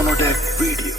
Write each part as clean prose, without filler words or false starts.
Sonodeck Video.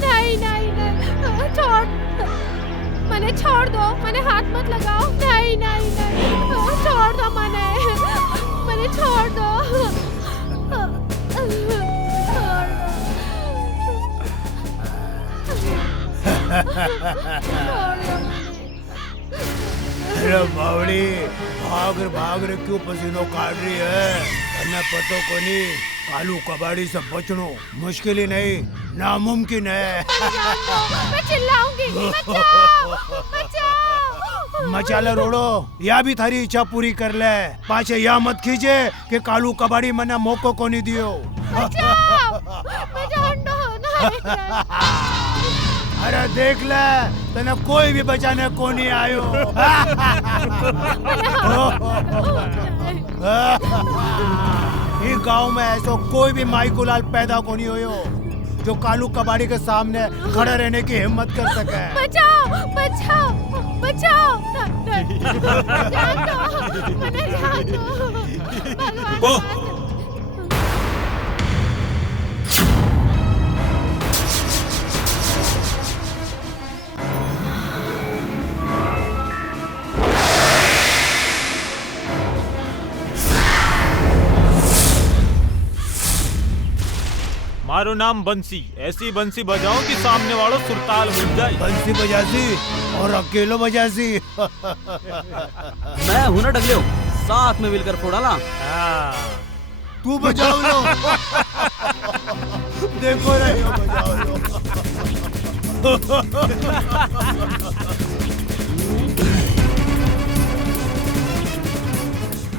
नहीं नहीं नहीं छोड़, मैंने छोड़ दो, मैंने हाथ मत लगाओ। नहीं नहीं नहीं छोड़ दो, मैंने छोड़ दो। अरे बावड़ी, भाग रे क्यों पसीनो काट रही है? अन्य पतो को नहीं, कालू कबाड़ी से बचनो मुश्किल ही नहीं, नामुमकिन है। मैं चिल्लाऊंगी, बचाओ, बचाओ। मचाले रोड़ो, या भी थारी इच्छा पूरी कर ले। पाछे या मत खींचे कि कालू कबाड़ी मने मौको को नहीं दियो। अरे देख ले, तने कोई भी बचाने को नहीं आयो। ये गांव में ऐसा कोई भी माई गुलाल पैदा को नहीं होयो जो कालू कबाड़ी के सामने खड़े रहने की हिम्मत कर सके। बचाओ, बचाओ, बचाओ। जान दो, मैंने जान दो। भगवान। मारो नाम बंसी, ऐसी बंसी बजाओ कि सामने वालों सुरताल मिल जाए। बंसी बजासी और अकेलो बजासी। मैं हूं ना डगले, साथ में मिलकर फोड़ा ना। तू बजाओ लो। देखो रही हो, बजाओ लो।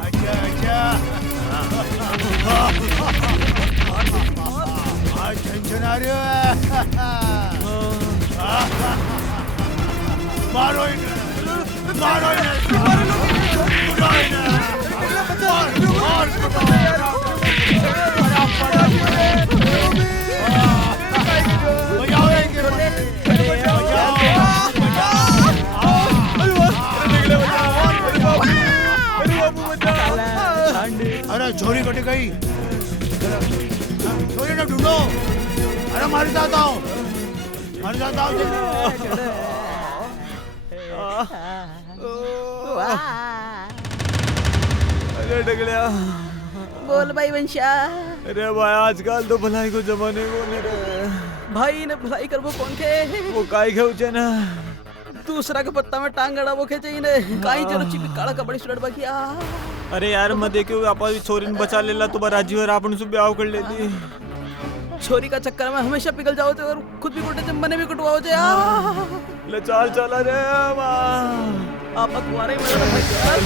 अच्छा टेंशन आ रही है। मारो इन्हें, मारो इन्हें, मारो इन्हें। अरे छोरी कटी गई, छोरी ने ढूंढो। अरे मार जाता हूँ, मार जाता हूँ। अरे डगलिया, बोल भाई वंशा। अरे भाई आजकल तो भलाई को जमाने को नहीं रहे। भाई ने भलाई कर वो कौन खे? वो काई खेचे ना, दूसरा के पत्ता में टांग गड़ा वो खेचे ने। काई जरो चिपी काला कबड़ी सुलट बाकिया। अरे यार मैं देखो आप छोरी ने बचा लेला तो राजी और आपन से ब्याह कर लेती। छोरी का चक्कर में हमेशा पिघल जाओ थे और खुद भी कुटे मने भी कुटवाओ जे। ले चाल चला रे आप तुम्हारे मेरा भाई।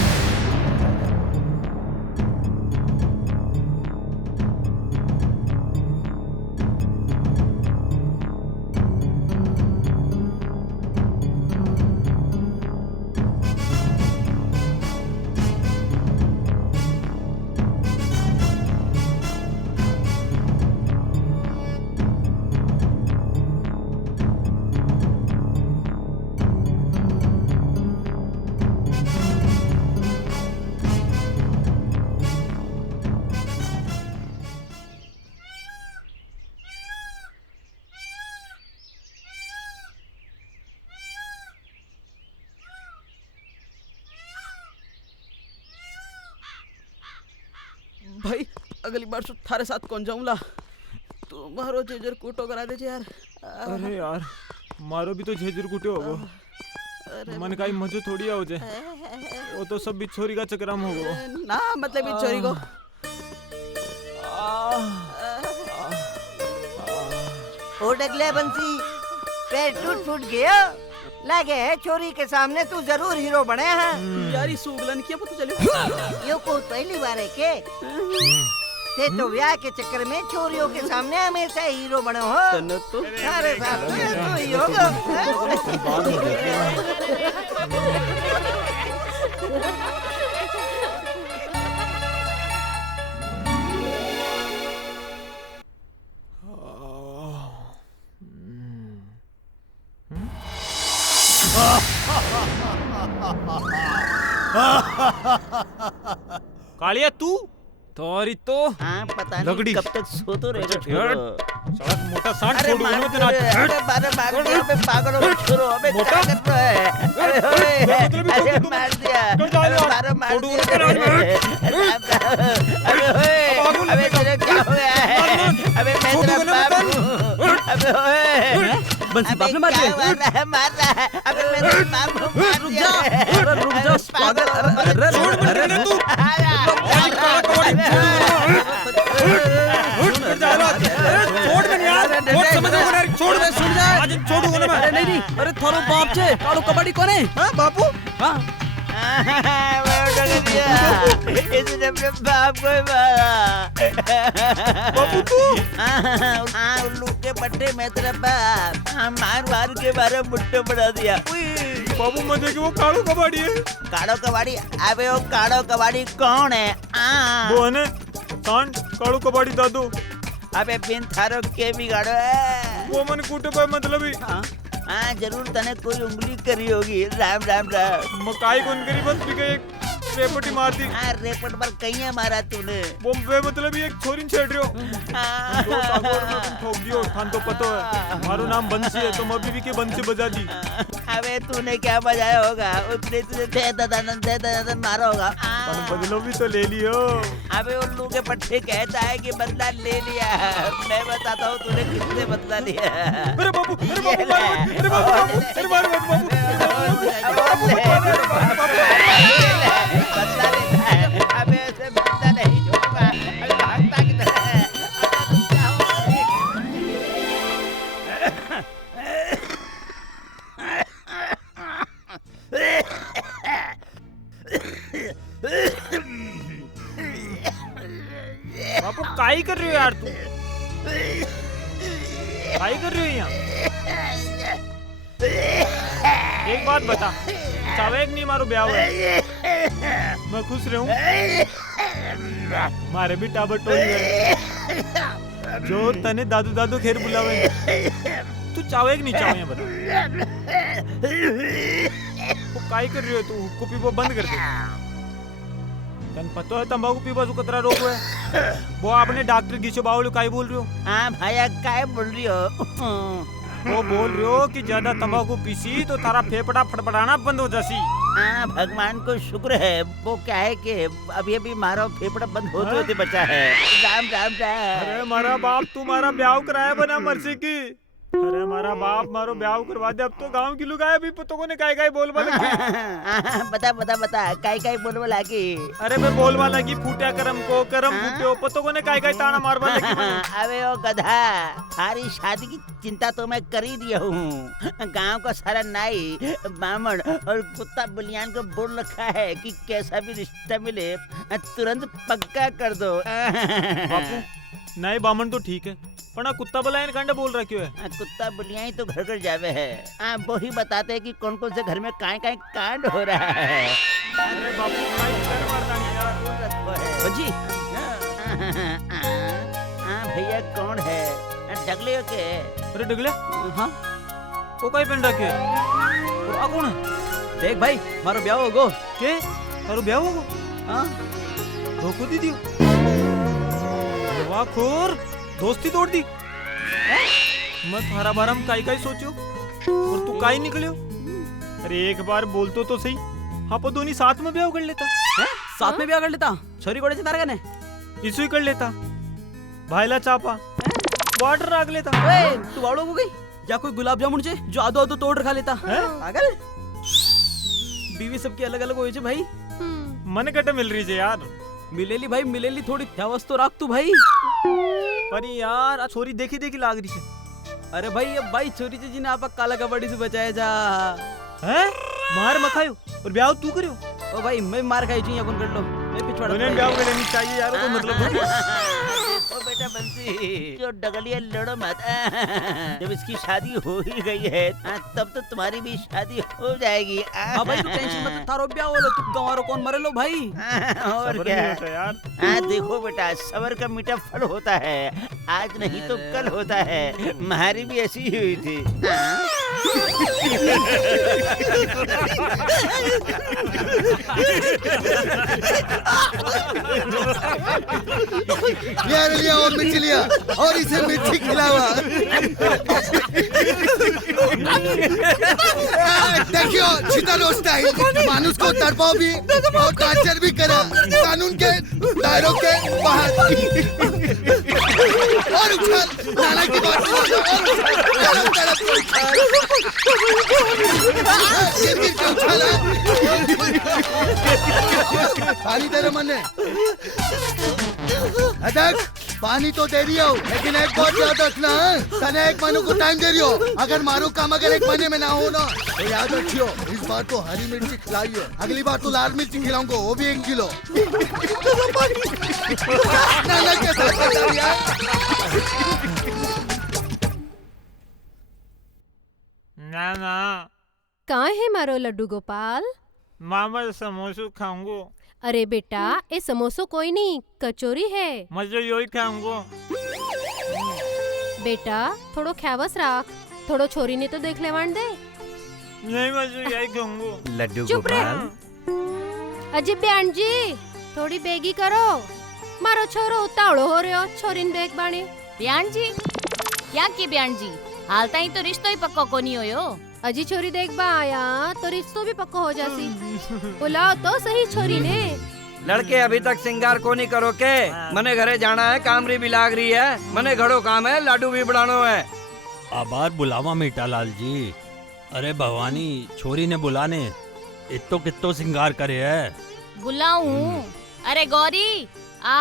अगली बार से थारे साथ कौन जाऊंला। तुम्हारो जेजर कूटो करा दे यार। अरे यार मारो भी तो झेजर कुटे होगो। मन का मजो थोड़ी हो जाए, वो तो सब बिछोरी का चक्राम होगो ना, मतलब चोरी को। ओ डगले बंसी, पैर टूट फूट गया। लगे है चोरी के सामने तू जरूर हीरो बने हैं। यार ये सुगलन किया पता चले। यो को पहली बार है के ते तो ब्याह के चक्कर में चोरियों के सामने हमेशा हीरो बने हो। तो अरे साहब तू ही होगा। कालिया तू तोरी तो हाँ पता लगड़ी। नहीं कब तक सोतो रहेगा अच्छा, छोरो। सड़क मोटा सांड अरे छोड़ मारो उन्होंने तेरे, तेरा अरे मारो मार दिया अबे पागल हो छोरो। अबे मोटा? क्या कर रहा है? अरे होए, अरे मार दिया। अबे मारो मार दिया। अबे होए, अबे तेरे क्या हुआ है? अबे मैं तेरा बाप हूँ। अबे होए, बंसी बाप ने मार क्या दिया। मार रहा है। अबे मैं तेरा बाप हूँ, मार रुक दिया। जा, अरे रुक जा पागल। अरे छोड़ मत देना तू। छोड़ मैंने यार, छोड़ समझ में यार, छोड़ मैं सुन जा। आज छोड़ूंगा ना मैं। अरे नहीं नहीं, अरे थारो बाप छे कालो कबड्डी कोने। हां बापू हाँ इसने अपने बाप को ही मारा। बापू तू हाँ उल्लू के पट्टे में तेरा बाप मार मार के मारे मुट्ठे बना दिया। बाबू मजे की वो कालू कबाड़ी है। काड़ो कबाड़ी? अबे वो काड़ो कबाड़ी कौन है? वो है ने सांड कालू कबाड़ी दादू। अबे बिन थारो के बिगाड़ो है। वो मन कूटे पे मतलब ही हाँ जरूर तने कोई उंगली करी होगी। राम राम राम। मकाई कौन करी बस भी एक रेपटी मार दी। हाँ रेपट पर कहीं मारा तूने। वो बे मतलब ही एक छोरी छेड़ रही हो। दो सागोर में तुम ठोक दियो थान तो पतो है। मारो नाम बंसी है, तुम अभी भी के बंसी बजा दी। अबे तूने क्या बजाया होगा? उसने तुझे दे ददानंद मारा होगा। पर बदलो भी तो ले लियो। अबे उल्लू के पट्टे कहता है कि बदला ले लिया। मैं बताता हूँ तूने किसने बदला लिया। अरे बाबू, अरे बाबू, अरे बाबू, अरे बाबू, बदला लेता है। अबे ऐसे बदला नहीं छोड़ूंगा। अबे भागता किधर है? बापू काई कर रही हो यार तू? काई कर रही हो यहाँ? एक बात बता, चावेक नहीं मारो ब्याह है। मैं खुश रहूं। मारे भी टाबर टोली है जो तने दादू दादू खेर बुलावे। तू चावेक नहीं चावे बता। वो काई कर रही हो तू? हुक्को पीपो बंद कर दे। तन पता है तंबाकू पीबा सु कतरा रोग है। वो आपने डॉक्टर गिशो बावलू काई बोल रही हो? हाँ भैया काय बोल रही हो? वो बोल रहे हो कि ज्यादा तंबाकू पीसी तो थारा फेफड़ा फड़फड़ाना बंद हो जासी। हाँ भगवान को शुक्र है। वो क्या है कि अभी अभी मारो फेफड़ा बंद होते होते बचा है। राम राम राम। अरे मारा बाप तू मारा ब्याह कराया बना मर्सी की। अरे मारा बाप मारो ब्याह करवा दे। अब तो गांव की लोग आए अभी पतो को ने काय काय बोलवा लगी। बता बता बता काय काय बोलवा लागी। अरे मैं बोलवा लगी फूटा करम को करम फूटे पतो को ने काय काय ताना मारवा लगी। अबे ओ गधा, सारी शादी की चिंता तो मैं कर ही दिया हूँ। गांव का सारा नाई बामण और कुत्ता बलियान को बोल रखा है कि कैसा भी रिश्ता मिले तुरंत पक्का कर दो। बापू नए बामन तो ठीक है, पर कुत्ता बलायन कांडा बोल रहा क्यों है? कुत्ता बुलिया ही तो घर घर जावे है। वो ही बताते हैं कि कौन कौन से घर में काय काय कांड हो रहा है। अरे बापू काय कर मारता नहीं यार। बंजी हाँ भैया कौन है? डगले के? अरे डगले हाँ वो काय पेन रखे? और आ कौन है? देख भाई मारो ब्याह होगो। के तारो ब्याह होगो? हाँ धोखो दी दियो। वाह खोर दोस्ती तोड़ दी। मैं थारा बारम काई काई सोचो और तू काई निकलियो। अरे एक बार बोल तो सही। हाँ पर दोनों साथ में ब्याह कर लेता। साथ में ब्याह कर लेता। छोरी कोड़े से तारगने इसु ही कर लेता। भाईला चापा वाटर राग लेता ए, तू बावड़ो हो गई या कोई गुलाब जामुन छे जो आधो आधो तोड़ खा लेता हैं? पागल बीवी सबकी अलग अलग होए छे भाई मन कटे मिल रही है यार। मिलेली भाई मिलेली थोड़ी थ्यावस तो राख तू भाई। पर यार आ छोरी देखी देखी लाग रही है। अरे भाई अब भाई छोरी जी ने आपा काला कबड्डी से बचाया जा हैं मार मखायो और ब्याह तू करियो। ओ भाई मैं मार खाई छी अपन कर लो मैं पिछवाड़ा उन्हें ब्याह के लेनी चाहिए यार तो मतलब थोड़ी। देखो बेटा बंसी जो डगलिया लड़ो मत जब इसकी शादी हो ही गई है तब तो तुम्हारी भी शादी हो जाएगी। हां भाई तू टेंशन मत थारो ब्याह होलो तू गंवारो कौन मरे लो भाई। और सबर क्या नहीं होता यार। देखो बेटा सबर का मीठा फल होता है आज नहीं तो कल होता है। हमारी भी ऐसी ही हुई थी। लिया और मिर्ची लिया और इसे मिर्ची खिलावा। देखियो चितारो स्टाइल मानुस को तड़पाओ भी और टॉर्चर भी करा कानून के दायरों के बाहर। और उछाल नाना की बात तरफ तरफ उछाल गिर के उछाला। पानी तेरे मन ने अदक पानी तो दे रही हो लेकिन एक बात याद रखना तने एक महीने को टाइम दे रही हो अगर मारो काम अगर एक महीने में ना हो ना तो याद रखियो इस बार तो हरी मिर्ची खिलाइयो अगली बार तो लाल मिर्ची खिलाऊंगा वो भी 1 किलो। नाना के साथ बता दिया। ना कहाँ है मारो लड्डू गोपाल? मामा समोसे खाऊंगो। अरे बेटा ये समोसो कोई नहीं कचौरी है। मजे यही खाऊंगो। बेटा थोड़ो ख्यावस राख थोड़ो छोरी ने तो देख लेवान दे। नहीं मजे यही खाऊंगो। लड्डू चुप रे अजी बयान जी थोड़ी बेगी करो मारो छोरो उतावड़ो हो रहे हो छोरीन बेग बाणी। ब्यान जी क्या की ब्यान जी हाल ताई तो रिश्तो ही पक्को को नहीं होयो। अजी छोरी देख बा आया तो रिश्तो भी पक्को हो जासी। बुलाओ तो सही छोरी ने। लड़के अभी तक सिंगार को नहीं करो के मने घरे जाना है कामरी भी लाग रही है मने घड़ो काम है लाडू भी बनानो है। आबार बुलावा मीठा लाल जी। अरे भवानी छोरी ने बुलाने इतो कितो सिंगार करे है। बुलाऊं अरे गौरी आ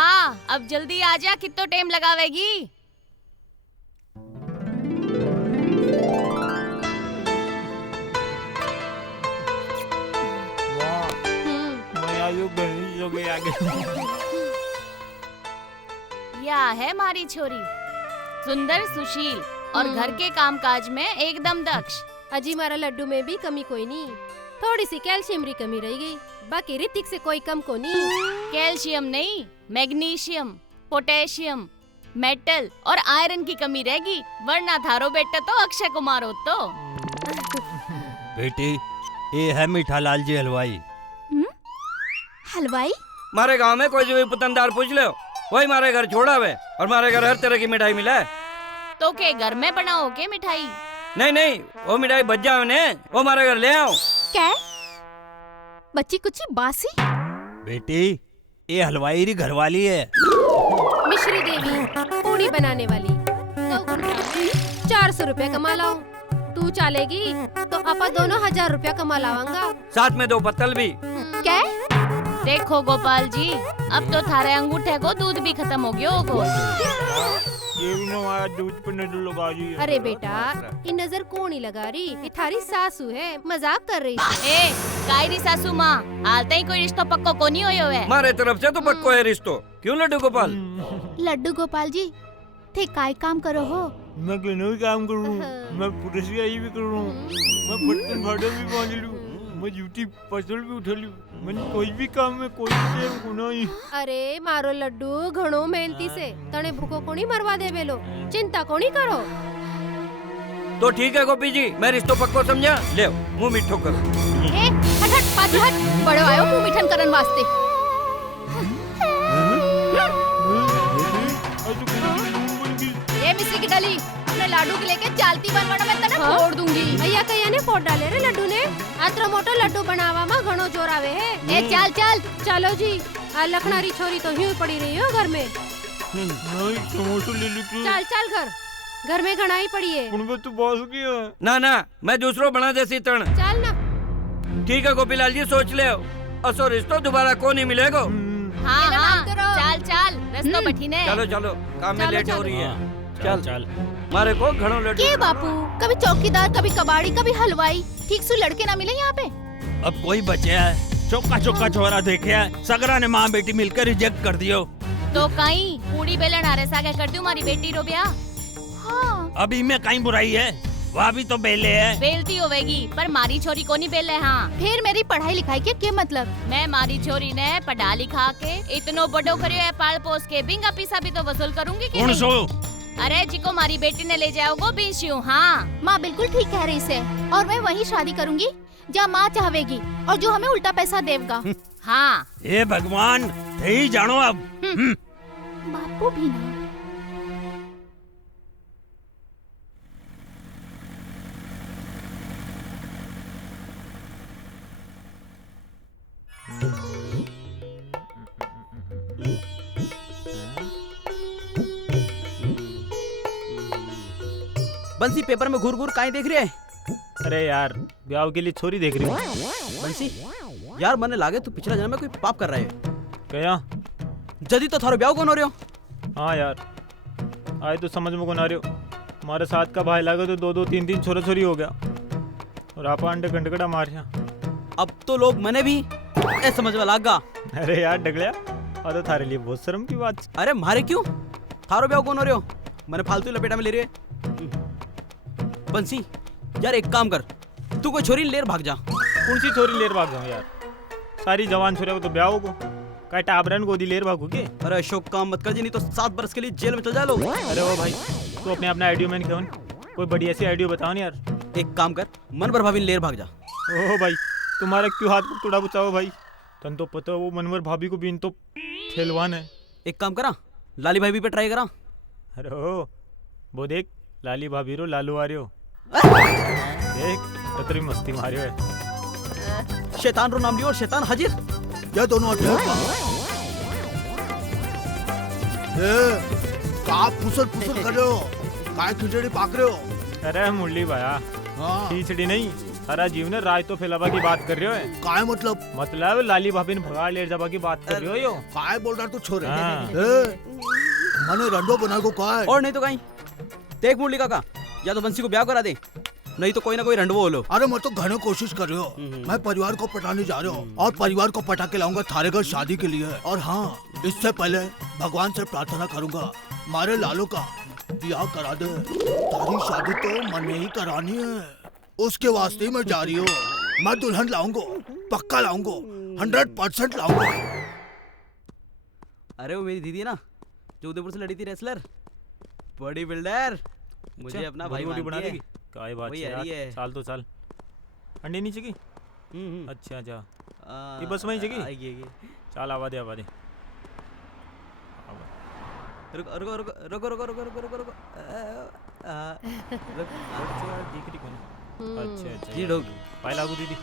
अब जल्दी आ जा कितो टाइम लगावेगी। मैं आयु गली जो गया आगे। या है हमारी छोरी सुंदर सुशील और घर के कामकाज में एकदम दक्ष। अजी मारा लड्डू में भी कमी कोई नहीं थोड़ी सी कैल्शियम री कमी रह गई बाकी ऋतिक से कोई कम को नहीं। कैल्शियम नहीं मैग्नीशियम पोटेशियम मेटल और आयरन की कमी रहेगी वरना थारो बेटा तो अक्षय कुमार हो तो। बेटी ये है मीठा लाल जी हलवाई। हलवाई मारे गांव में कोई जो पुतंदार पूछ लो वही मारे घर छोड़ा वे और मारे घर हर तरह की मिठाई मिला है। तो के घर में बनाओ के मिठाई? नहीं वो मिठाई बच जाओ ने वो मारे घर ले आओ। क्या बच्ची कुछ बासी? बेटी ये हलवाई री घरवाली है मिश्री देवी पूड़ी बनाने वाली। तो 400 रुपया कमा लाओ तू चलेगी तो अपा दोनों 1000 रुपया कमा लावांगा साथ में 2 पत्तल भी। क्या देखो गोपाल जी अब तो थारे अंगूठे को दूध भी खत्म हो गया होगो। ये भी ना हमारा दूध पे नजर लगा रही है। अरे बेटा ये नजर कौन ही लगा रही ये थारी सासू है मजाक कर रही थी। ए कायरी सासू माँ हाल तक कोई रिश्तो पक्को को नहीं होयो है। मारे तरफ से तो पक्को है रिश्तो क्यों लड्डू गोपाल? लड्डू गोपाल जी थे काय काम करो हो? मैं क्यों काम करूँ मैं पुलिस भी करूँ मैं बर्तन भाड़ा भी बांध लूँ मैं जूती फसल भी उठा लूँ मैंने कोई भी काम में कोई नहीं। अरे मारो लड्डू घणो मेहनती से तने भूखो को नहीं मरवा दे बेलो चिंता को नहीं करो। तो ठीक है गोपी जी मैं रिश्तो पक्को समझा ले मुंह मिठो करो। ए हट हट पाछू हट बड़ो आयो मुंह मिठन करन वास्ते। ये मिस्री की डली अपने लाडू के लेके चालती बन वड़ा मैं तने फोड़ दूंगी। भैया कहिया ने फोड़ डाले रे लड्डू ने आत्रो मोटो लड्डू बनावा मा घणो जोर आवे है। ए चल चल चलो जी आ लखनारी छोरी तो यूं पड़ी रही हो घर में। नहीं समोसा ले ली चल चल घर में घणाई पड़ी है। उनमें तो बास किया ना ना मैं दूसरों बना देसी तण। चल ना। ठीक है गोपीलाल जी सोच ले असो रिश्तो दोबारा को नहीं मिलेगो। हाँ मेरा हाँ काम करो। चल चल रस्तो बैठी ने। चलो चलो काम में चलो, लेट हो चलो। रही है। चल चल मारे को घणो लेट के बापू कभी चौकीदार कभी कबाड़ी कभी हलवाई ठीक से लड़के ना मिले यहाँ पे। अब कोई बचे है चौका चौका छोरा देखे है सगरा ने माँ बेटी मिलकर रिजेक्ट कर दियो। तो कहीं पूरी बेलन आरे सागे कर दूं मारी बेटी रो ब्याह। हाँ अभी में कहीं बुराई है वहाँ भी तो बेले है। बेलती होवेगी पर मारी छोरी को नहीं बेले। हाँ फिर मेरी पढ़ाई लिखाई के क्या मतलब। मैं मारी छोरी ने पढ़ा लिखा के इतनो बड़ो करियो है पाल पोस के बिंगा पीसा भी तो वसूल करूंगी कि कौन नहीं? सो अरे जिको मारी बेटी ने ले जाओगो बीसियो। हाँ माँ बिल्कुल ठीक कह रही से और मैं वही शादी करूंगी जहाँ माँ चाहेगी और जो हमें उल्टा पैसा देगा। हाँ हे भगवान थे ही जानो अब। बापू भी ना। बंसी पेपर में घूर घूर काहे देख रहे है? अरे यार ब्याह के लिए छोरी देख रही हूँ। बंसी यार मने लागे तू पिछला जन्म में कोई पाप कर रहा है। क्या जदी तो थारो ब्याह कौन हो रहे हो? हाँ यार आए तो समझ में कौन आ रहे हो। हमारे साथ का भाई लागे तो 2-2 3-3 छोरा छोरी हो गया और आपा अंडे गंडगड़ा मार दिया। अब तो लोग मने भी ए समझ में लागा। अरे यार डगलिया और तो थारे लिए बहुत शर्म की बात। अरे मारे क्यों? थारो ब्याह कौन हो रहे हो? मैंने फालतू लपेटा में ले रहे है। बंसी यार एक काम कर तू कोई छोरी लेर भाग जा। कौन सी छोरी लेर भाग जाऊँ यार? सारी जवान छोरे को तो ब्याह को काय टाबरन गोदी लेर भागू के। अरे अशोक काम मत कर जी नहीं तो 7 बरस के लिए जेल में चल जा लो। अरे ओ भाई तू अपने अपना आइडियो मैंने क्यों कोई बढ़िया सी आइडियो बताओ ना यार। एक काम कर मन भर भाभी लेर भाग जा। ओह भाई तुम्हारा क्यों हाथ को टुड़ा बुचाओ भाई। तन तो पता वो मनवर भाभी को भी इन तो ठेलवान है। एक काम करा लाली भाभी पे ट्राई करा। अरे ओ वो देख लाली भाभी रो लालू आ रहे हो। देख कतरी मस्ती मारियो है। शैतान रो नाम लियो और शैतान हाजिर। ये दोनों का फुसर फुसर कर रहे हो? काय खिचड़ी पाक रहे हो? अरे मुरली भाया खिचड़ी नहीं सारा जीव ने राय तो फैलावा की बात कर रहे हो है। काय मतलब लाली भाभी ने भगा ले जावा की बात कर रहे हो यो। काय बोल रहा तू छोरे? हाँ। मने रंडो बना को काय और नहीं तो कहीं देख मुरली काका या तो बंसी को ब्याह करा दे नहीं तो कोई ना कोई रंडवो हो लो। अरे मैं तो घने कोशिश कर रही हूँ। मैं परिवार को पटाने जा रहा हूँ और परिवार को पटा के लाऊंगा थारे घर शादी के लिए। और हाँ इससे पहले भगवान से प्रार्थना करूंगा मारे लालू का ब्याह करा दे। तारी शादी तो मन में ही करानी है उसके वास्ते मैं जा रही हूँ। मैं दुल्हन लाऊंगा पक्का लाऊंगा 100% लाऊंगा। अरे वो मेरी दीदी है ना जो उदयपुर से लड़ी थी रेसलर बॉडी बिल्डर मुझे अपना भाई बना देगी। काय बात वही है आ रही यार। है। चाल तो चाल अंडे नीचे की। अच्छा अच्छा ये बस वहीं जगी। आएगी चाल आवा दे आवा दे। रुको रुको रुको रुको रुको रुको रुको रुको रुको दिख रही कौन? अच्छा अच्छा जी डॉग पाई लागू दीदी।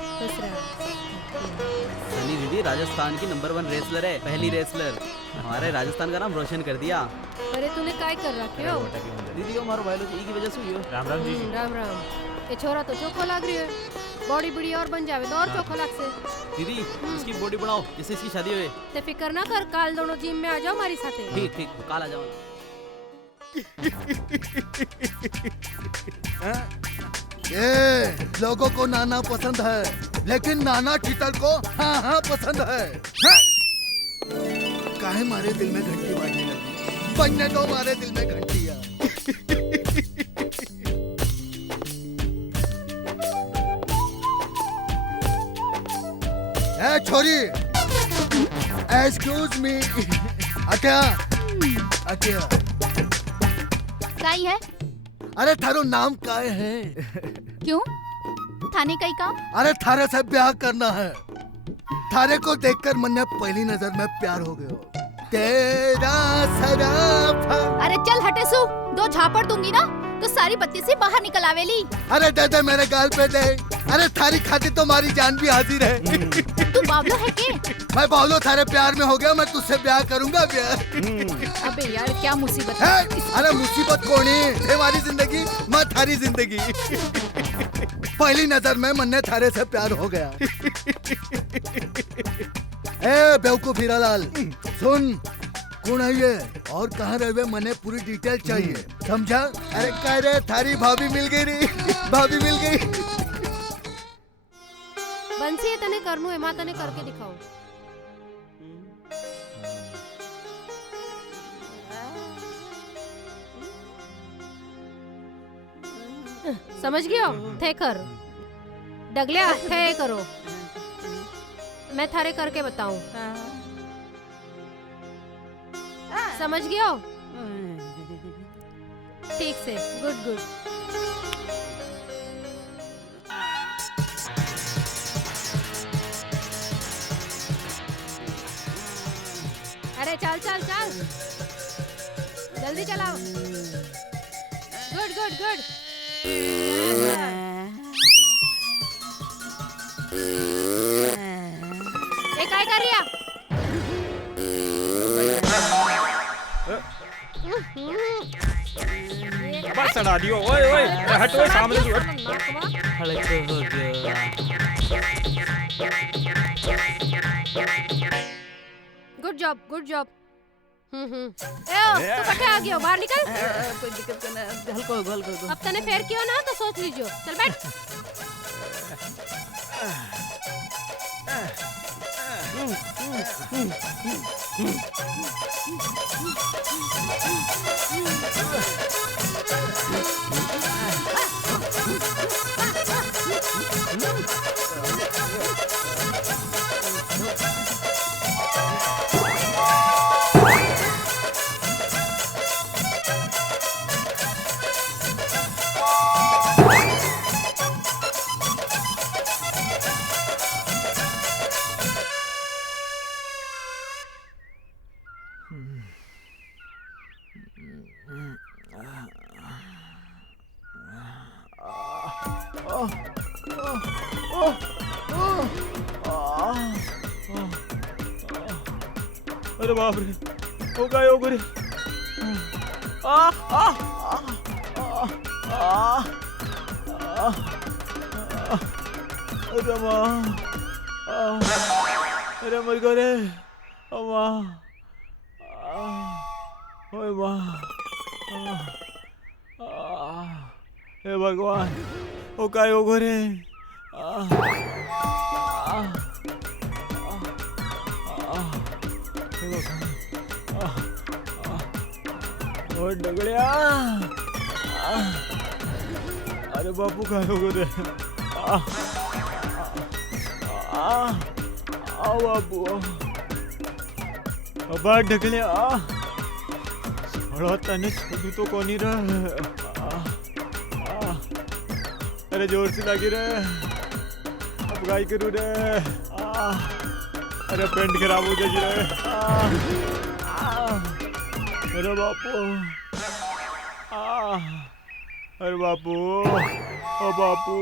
सनी दीदी राजस्थान की नंबर 1 रेसलर है पहली रेसलर। हमारे राजस्थान का नाम रोशन कर दिया। अरे तूने काय कर रखे हो? दीदी को मारो बायोलॉजी की वजह से हुई हो। राम राम जी। राम राम। ये छोरा तो चोखो लाग रही है। बॉडी बड़ी और बन जावे तो और चोखो लाग से। दीदी इसकी बॉडी बढ़ाओ जिससे इसकी शादी होए। ते फिकर ना कर काल दोनों जिम में आ जाओ हमारी साथे। ठीक ठीक काल आ जाओ। ये लोगों को नाना पसंद है लेकिन नाना चीतल को हाँ हाँ पसंद है। काहे मारे दिल में घंटी बाजने लगी? बजने दो मारे दिल में घंटियां। ए छोरी एक्सक्यूज मी अट्या अट्या काई है? अरे थारो नाम काय है? क्यों थाने कई काम? अरे थारे से ब्याह करना है। थारे को देखकर मन पहली नजर में प्यार हो गया। तेरा सराफा। अरे चल हटे सु 2 झापड़ दूंगी ना तो सारी बत्ती से बाहर निकल आवेली। अरे दे दे मेरे गाल पे दे। अरे थारी खातिर तुम्हारी जान भी हाजिर है। तू बावलो है के? मैं बावलो थारे प्यार में हो गया। मैं तुझसे ब्याह करूंगा ब्याह। अबे यार क्या मुसीबत है? अरे मुसीबत कोणी है हमारी जिंदगी मैं थारी जिंदगी पहली नजर में मन्ने थारे से प्यार हो गया ए बेवकूफ हीरालाल सुन कौन है ये और कहाँ रहे मने पूरी डिटेल चाहिए समझा अरे कह रहे थारी भाभी मिल गई रे भाभी मिल गई बंसी तने करनु है मां तने करके दिखाऊं समझ गयो थे कर डगलिया थे करो मैं थारे करके बताऊं समझ गयो ठीक से गुड गुड अरे चल चल चल जल्दी चलाओ गुड गुड गुड ए काय कर रिया बस चढ़ा दियो ओए ओए हट ओए सामने की हट good job good job A तू कटे आ गयो बाहर निकल कोई दिक्कत नहीं हल्को हल्को अब तने फेर कियो ना तो सोच लीजियो चल बैठ अरे बाप रे हो गए हो गए अरे माँ अरे मर गए रे माँ ओए माँ हे भगवान हो काय हो गए रे और डगड़िया अरे बापू काय हो गए आओ बापू अबा डगड़िया बड़ा तने छोड़ू तो कोनी रहा अरे जोर से लगी रे अब गाय करूँ रे अरे पेंट खराब हो जाएगी रे अरे बापू अरे बापू ओ बापू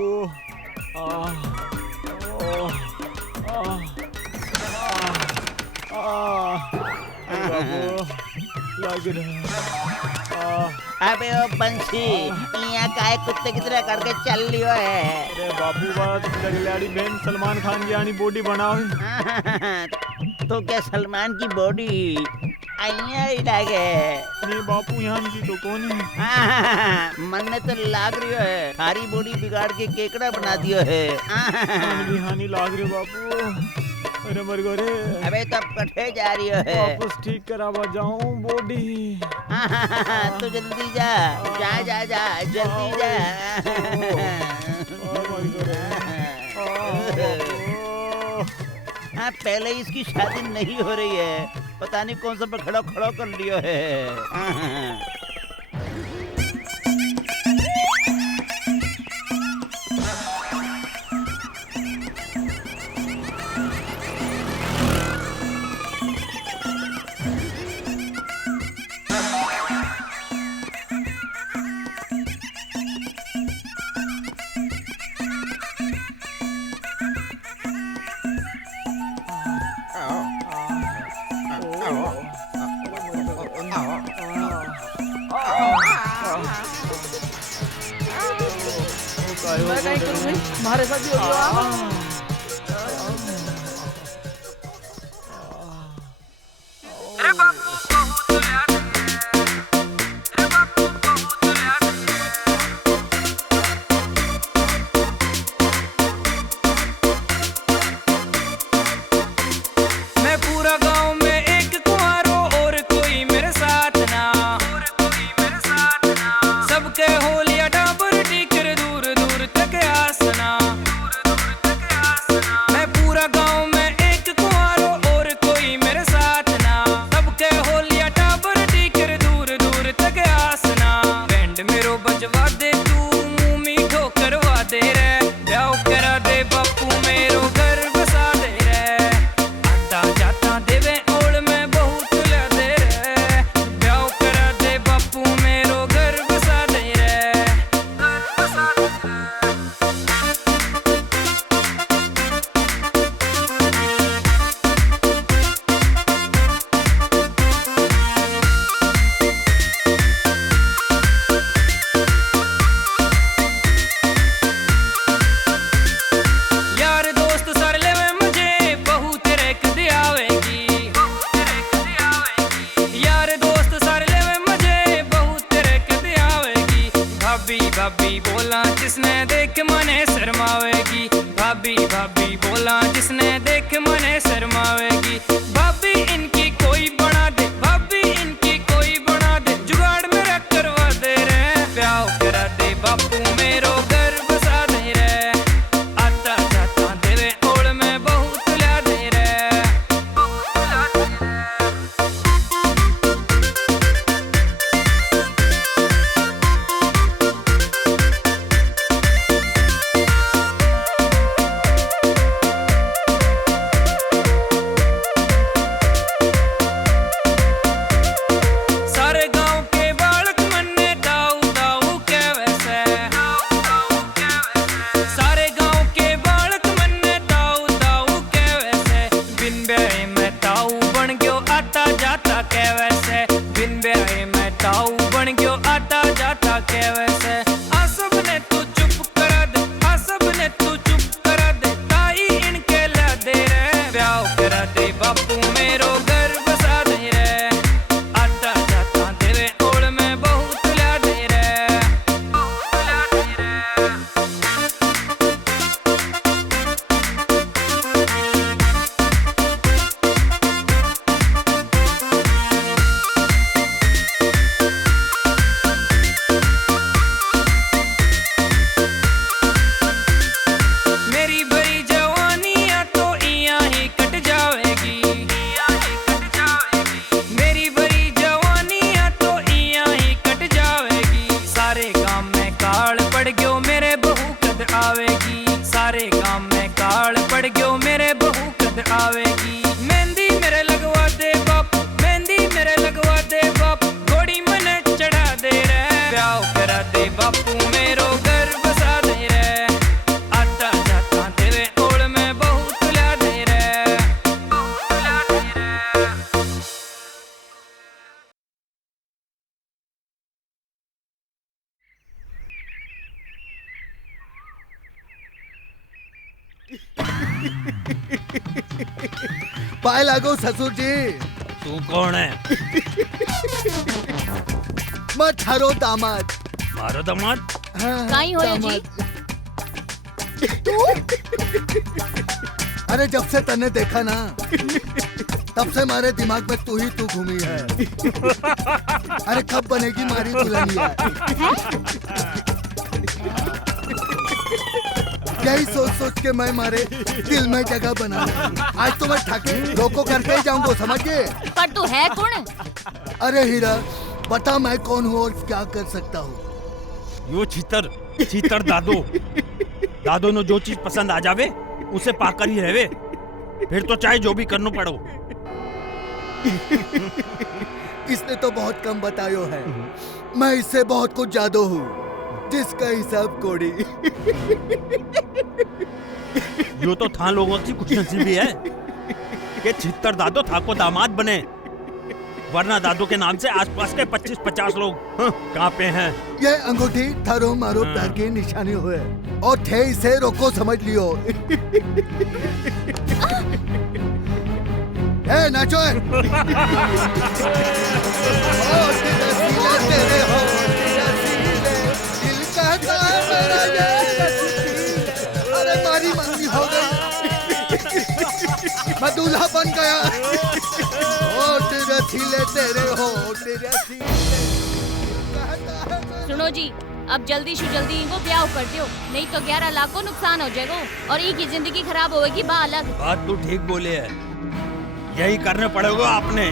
अरे बापू लग रहा अबे ओ बंसी यहाँ काय कुत्ते की तरह करके चल लियो है अरे बापू बात लगलाड़ी बहन सलमान खान की यानी बॉडी बनाओ तो क्या सलमान की बॉडी आइया ही लागे नहीं बापू यहाँ की तो कौन है मन ने तो लाग रही है सारी बॉडी बिगाड़ के केकड़ा बना दियो है हानि लाग रही बापू अरे मर गो रे अबे तब कठे जा रही है वापस ठीक करावा जाऊं बॉडी तो जल्दी जा जा जा जा जल्दी जा हाँ पहले इसकी शादी नहीं हो रही है पता नहीं कौन सा खड़ा खड़ा कर लियो है मैं कहीं करूँ भाई, तुम्हारे साथ भी हो गया। मैं पूरा गांव में एक कुंवारो और कोई मेरे साथ ना, सबके होलिया डाबर टीकर दूर दूर तक आसना। मैं पूरा गांव में एक कुंवारो और कोई मेरे साथ ना, सबके होलिया डाबर टीकर दूर दूर तक आसना। बैंड मेरो बजवा दे तू मुंह मीठो करवा दे रे, ब्याह करा दे बापू मेरो घर बसा दे रे। आता जाता देवे ओड़ में बहुत ला दे रे, ब्याह करा दे बापू मेरो घर बसा दे रे, घर बसा दे रे। यार दोस्त सर लेवे मुझे बहू तेरे कदी आवेगी, यार दोस्त सर लेवे मुझे बहू तेरे कदी आवेगी। भाभी भाभी बोला जिसने देख मने शर्मावेगी, भाभी भाभी बोला जिसने देख मने शर्मावेगी। भाभी इनकी कोई बना दे, भाभी इनकी कोई बना दे, जुगाड़ मेरा करवा दे रे, ब्याह करा दे बापू मेरो घर बसा दे रे। आता जाता देवे ओड़ में बहुत ला दे रे, बहुत ला दे रे। सारे गांव के बालक मन्ने दाऊ दाऊ के वैसे, सारे गांव के बालक मन्ने दाऊ दाऊ के वैसे। बिन ब्याहे में ताऊ बन गयो आता जाता के वैसे, बिन ब्याहे में ताऊ बन गयो आता जाता के वैसे। आ सब ने तू चुप करा दे, आ सब ने तू चुप करा दे, ताई इनके ला दे रे, ब्याह करा दे बापू मेरो घर बसा दे रे। आता जाता तेरे ओड़ में बहुत ला दे रे, बहुत ला दे रे। मेरी भरी जवानियां तो इयां ही कट जावेगी, मेरी भरी जवानियां तो इयां ही कट जावेगी। सारे गांव में काल पड़ गयो मेरे बहू कद आवेगी, सारे गांव में काल पड़ गयो मेरे बहू कद आवेगी। मेहंदी मेरे लगवा दे बाप, मेहंदी मेरे लगवा दे बाप, घोड़ी मने चढ़ा दे रे, ब्याह करा दे बापू मेरो घर बसा दे रे। आता जाता तेरे ओड़ में बहुत ला दे रे, बहुत ला दे रे। पाए लागो ससुर जी। तू कौन है? मैं थारो दामाद। मारो दामाद? हाँ, काई होयो जी? अरे जब से तने देखा ना, तब से मारे दिमाग में तू ही तू घूमी है। अरे कब बनेगी मारी दुल्हनिया? यही सोच सोच के मैं मारे दिल में जगह बना। आज तो मैं ठाके रोको करके ही जाऊंगा, समझ गए? पर तू है कौन? अरे हीरा, बता मैं कौन हूँ और क्या कर सकता हूँ? यो चीतर दादो। दादो ने जो चीज पसंद आ जावे उसे पाकर ही रहवे, फिर तो चाहे जो भी करना पड़ो। इसने तो बहुत कम बतायो है, मैं इससे बहुत कुछ ज्यादा हूँ, जिसका हिसाब कोड़ी। यो तो था लोगों की खुशनसीबी है कि छितर दादो था को दामाद बने। वरना दादू के नाम से आसपास के 25-50 लोग कहाँ पे हैं? ये अंगूठी थारो मारो प्यार की निशानी हुए और थे इसे रोको समझ लियो। ए नाचो तेरे हो दिल कहता मेरा ये अरे मारी मंदी हो गई मैं दूल्हा बन गया। तेरे हो सुनो जी, अब जल्दी से जल्दी इनको ब्याह कर दियो, नहीं तो 11 लाख को नुकसान हो जाएगा और इनकी जिंदगी खराब होगी बा अलग। बात तू ठीक बोले है, यही करने पड़ेगा आपने।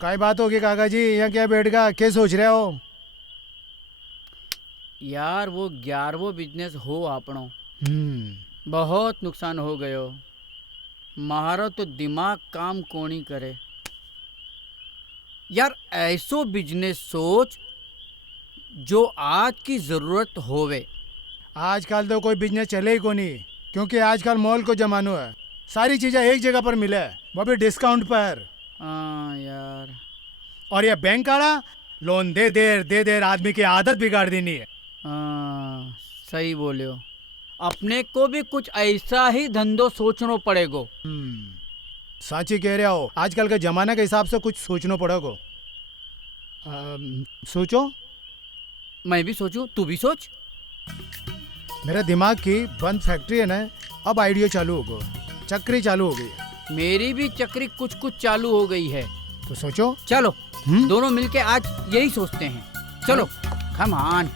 काय बात होगी काका जी, यहाँ क्या बैठ गया, क्या सोच रहे हो? यार वो 11वां बिजनेस हो आपनो बहुत नुकसान हो गयो, मारो तो दिमाग काम कोनी करे। यार ऐसो बिजनेस सोच जो आज की जरूरत होवे। आजकल तो कोई बिजनेस चले ही को नहीं, क्योंकि आजकल मॉल को जमानो है, सारी चीजें एक जगह पर मिले, वो भी डिस्काउंट पर। हाँ यार, और ये बैंक वाला लोन दे देर आदमी की आदत बिगाड़ देनी है। हाँ सही बोले हो, अपने को भी कुछ ऐसा ही धंधो सोचना पड़ेगा। साची कह रहे हो, आजकल के जमाने के हिसाब से कुछ सोचना पड़ेगा। सोचो। मैं भी सोचूं, तू भी सोच। मेरे दिमाग की बंद फैक्ट्री है ना, अब आइडिया चालू होगा, चक्री चालू हो गई। मेरी भी चक्री कुछ कुछ चालू हो गई है, तो सोचो। चलो दोनों मिलके आज यही सोचते हैं, चलो कम ऑन।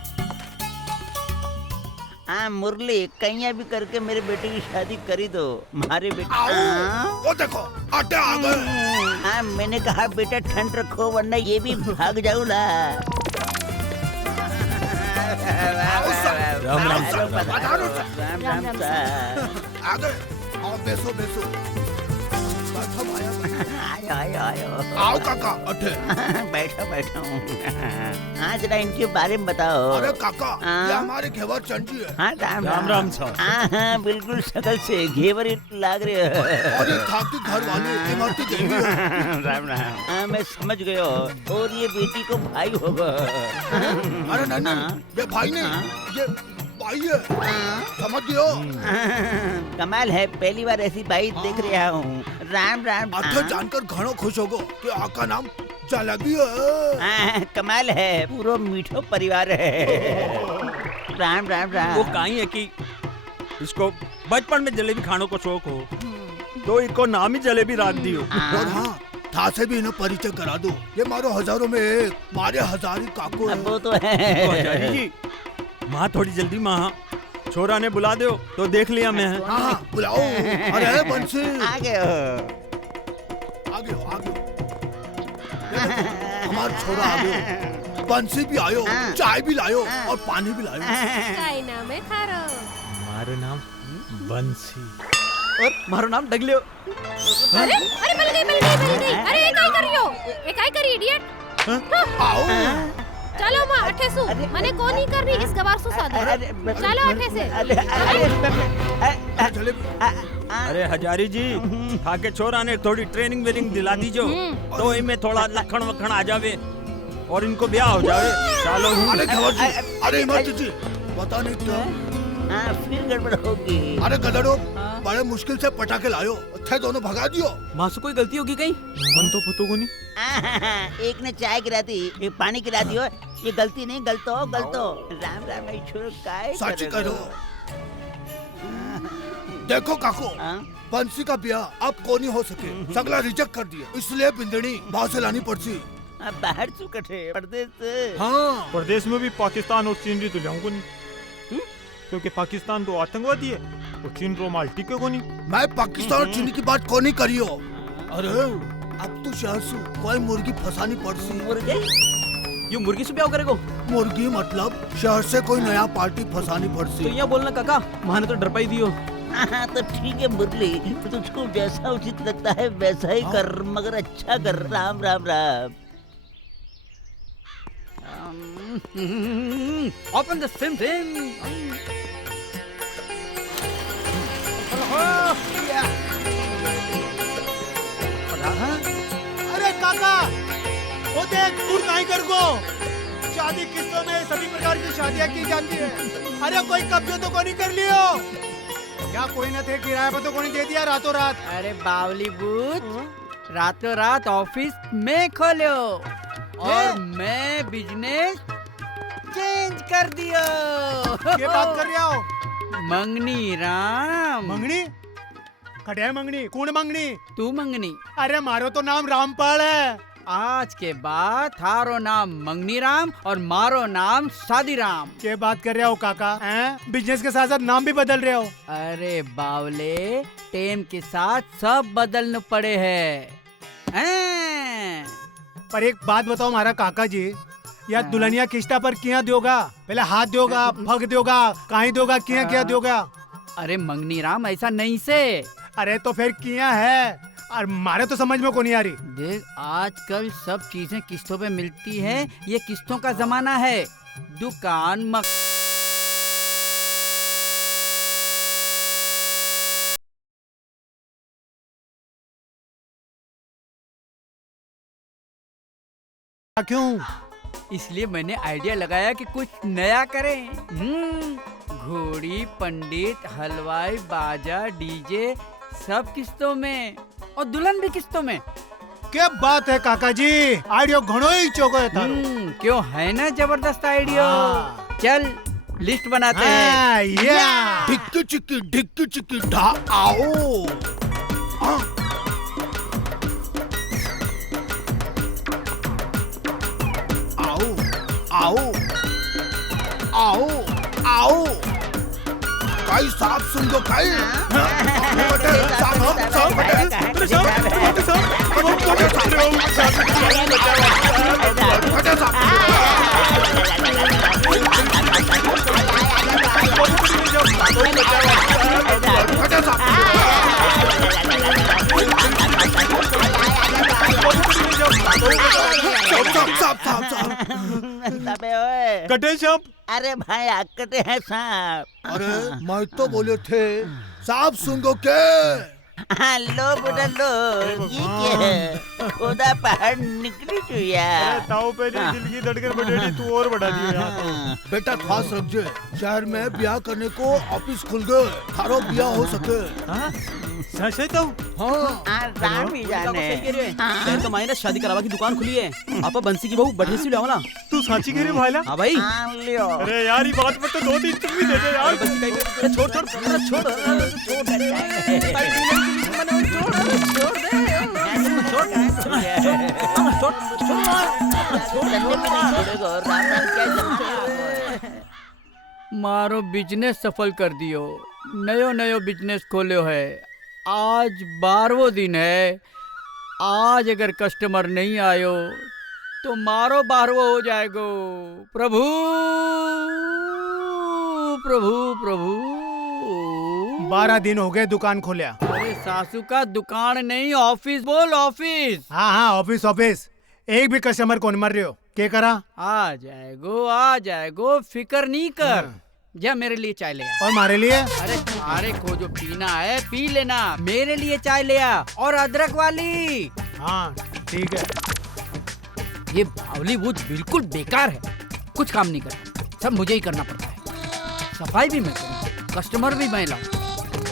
हाँ मुरली, कहीं भी करके मेरे बेटे की शादी करी दो। हमारे बेटे वो देखो आटे आ गए। हाँ मैंने कहा बेटा ठंड रखो वरना ये भी भाग जाऊँ ना। राम राम राम आ गए, आओ बेसो बेसो। आयो आओ काका अठे। बैठो हाँ जरा इनके बारे में बताओ। अरे काका ये हमारे घेवर चंडी है। हाँ राम साहब। हाँ बिल्कुल शकल से घेवर ही लाग रहे हो। और ये खाकी घर वाले इमरती देवी है। राम हाँ मैं समझ गयो, और ये बेटी को भाई होगा। अरे नहीं ये भाई नहीं, ये भाई है, समझ गयो। कमाल है, पहली बार ऐसी बाई देख रहा हूँ। राम अच्छा जानकर घणो खुश होगो कि आका नाम जलेबी है। कमाल है, पूरा मीठो परिवार है। राम वो कहीं है कि इसको बचपन में जलेबी खाने को शौक हो, तो इनको नाम ही जलेबी रख दियो। और हाँ था से भी इन्हें परिचय करा दो, ये मारो हजारों में एक, मारे हजारी काको है। वो तो है जी। माँ थोड़ी जल्दी माँ, छोरा ने बुला दो तो देख लिया मैं। हाँ बुलाओ। अरे बंसी आ गए हमारा छोरा आ गयो, बंसी भी आयो, चाय भी लायो और पानी भी लायो। काय नाम है थारो? मारो नाम बंसी और मारो नाम डगलियो। अरे मिल गई। अरे ये काय कर रही हो? ये काय करी इडियट? आओ चलो माँ अठे सु, मने को नहीं कर रही इस गवार सु साधु। चलो अठे से। अरे हजारी जी, थाके छोरा ने थोड़ी ट्रेनिंग वेनिंग दिला दीजो, तो इनमें थोड़ा लखन वखन आ जावे और इनको ब्याह हो जावे। चलो अरे घेवर जी, अरे इमरती जी पता नहीं तो फिर गड़बड़ होगी। अरे गधड़ो, बड़े मुश्किल से पटाखे लायो, थे दोनों भगा दियो। माँ से कोई गलती होगी कहीं? मन तो पतो को नहीं। एक ने चाय गिरा दी, एक पानी गिरा दियो, ये गलती नहीं, गलतो। राम छोड़ काय साची करो। देखो काको, बंसी का ब्याह अब को नहीं हो सके, सगला रिजेक्ट कर दिया, इसलिए बिंदनी बाहर से लानी पड़ती। बाहर चुकटे प्रदेश से। हाँ प्रदेश में भी पाकिस्तान और चीन तो जाऊंगा नहीं, क्योंकि पाकिस्तान तो आतंकवादी है और चीन तो माल टिके को नहीं। मैं पाकिस्तान और चीन की बात को नहीं करियो। अरे अब तो शहर से कोई मुर्गी फंसानी पड़ती। ये मुर्गी से ब्याह करेगो? मुर्गी मतलब शहर से कोई नया पार्टी फंसानी पड़ती। तो यहाँ बोलना काका, माने तो डर पाई दियो। हाँ तो ठीक है मुरली, तुझको जैसा उचित लगता है वैसा ही कर, मगर अच्छा कर। Ram open the SIM SIM. अरे काका, वो देख दूर नहीं कर को। शादी किस्तों में सभी प्रकार की शादियां की जाती है। अरे कोई कब्जे तो को नहीं कर लियो या कोई न थे किराए पर तो को नहीं दे दिया रातों रात। अरे बावली बूथ, रातों रात ऑफिस में खोलो और मैं बिजनेस चेंज कर दियो। ये बात कर रहा हो? मंगनी राम। मंगनी? कटे मंगनी? कौन मंगनी? तू मंगनी। अरे मारो तो नाम रामपाल है। आज के बाद थारो नाम मंगनी राम और मारो नाम शादी राम। क्या बात कर रहे हो काका? बिजनेस के साथ साथ नाम भी बदल रहे हो? अरे बावले, टेम के साथ सब बदलने पड़े हैं। पर एक बात बताओ हमारा काका जी, या दुल्हनिया किस्ता पर किया दोगा? पहले हाथ दोगा, फग दोगा, कहीं दोगा, किया क्या दोगा? अरे मंगनी राम, ऐसा नहीं से। अरे तो फिर किया है और मारे तो समझ में को नहीं आ रही। देख, आजकल सब चीजें किस्तों पे मिलती है। ये किस्तों का जमाना है। दुकान क्यों? इसलिए मैंने आइडिया लगाया कि कुछ नया करें। घोड़ी, पंडित, हलवाई, बाजा, डीजे सब किस्तों में और दुल्हन भी किस्तों में। क्या बात है काका जी, आइडिया घणो ही चौको है थारो। क्यों, है ना जबरदस्त आइडिया? चल लिस्ट बनाते हैं। ढिक्की चिक्की ढा आओ। आओ आओ आओ, काई साफ सुन दो काई। कटे सांप? अरे भाई कटे हैं सांप। अरे मैं तो बोले थे सांप सुंगो के। लो बेटा लो, ये क्या है? खुदा पहाड़ निकली तू यार। ताऊ पे दिल की धड़कन बढ़ेगी, तू और बढ़ा दी यार। बेटा खास रखजे, शहर में ब्याह करने को ऑफिस खुल गए, थारो ब्याह हो सके। सच है तो? हाँ राम ही जाने। शहर का मायने शादी करावा की दुकान खुली है। आपा बंसी की बहू बढ़िया सी ले आओ ना। तू साची कह रही भाईला? हाँ भाई। लियो। अरे यार ये बात मत तो 2-3 तुम भी दे दे यार। छोड़ छोड़ छोड़ मारो बिजनेस सफल कर दियो। नयो बिजनेस खोलो है। आज 12वां दिन है। आज अगर कस्टमर नहीं आयो तो मारो 12वां हो जाएगो। प्रभु प्रभु प्रभु। 12 दिन हो गए दुकान खोलिया। अरे सासू का दुकान नहीं, ऑफिस बोल, ऑफिस। हाँ ऑफिस। एक भी कस्टमर कौन मर रहे हो? क्या करा? आ जाएगो, फिकर नहीं कर। जा मेरे लिए चाय ले आ। और हमारे लिए? अरे सारे को जो पीना है पी लेना, मेरे लिए चाय ले आ और अदरक वाली। हाँ ठीक है। ये बावली बूझ बिल्कुल बेकार है, कुछ काम नहीं करता, सब मुझे ही करना पड़ता है। सफाई भी मैं करूँ, कस्टमर भी मैं लाऊं।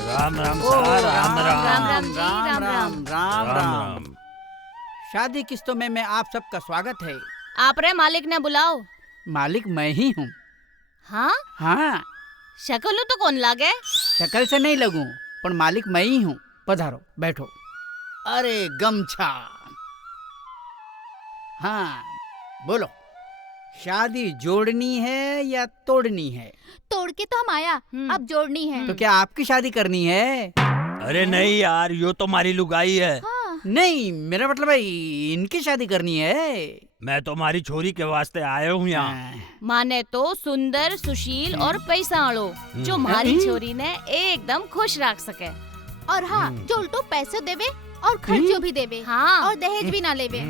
राम राम ओ, राम राम राम राम राम। शादी किस्तों में आप सबका स्वागत है। आप रे मालिक ने बुलाओ। मालिक मैं ही हूँ। हाँ हाँ, शक्ल तो कौन लागे? शक्ल से नहीं लगूं, पर मालिक मैं ही हूँ। पधारो, बैठो। अरे गमछा। हाँ बोलो, शादी जोड़नी है या तोड़नी है? तोड़ के तो हम आया, अब जोड़नी है। तो क्या आपकी शादी करनी है? अरे नहीं यार, यो तो हमारी लुगाई है। हाँ। नहीं, मेरा मतलब है इनकी शादी करनी है। मैं तो हमारी छोरी के वास्ते आया हूँ यहाँ। माने तो सुंदर, सुशील और पैसाड़ो जो हमारी छोरी ने एकदम खुश रख सके। और हाँ, जो उल्टो पैसे देवे और खर्चो भी देवे। हाँ। और दहेज भी ना लेवे।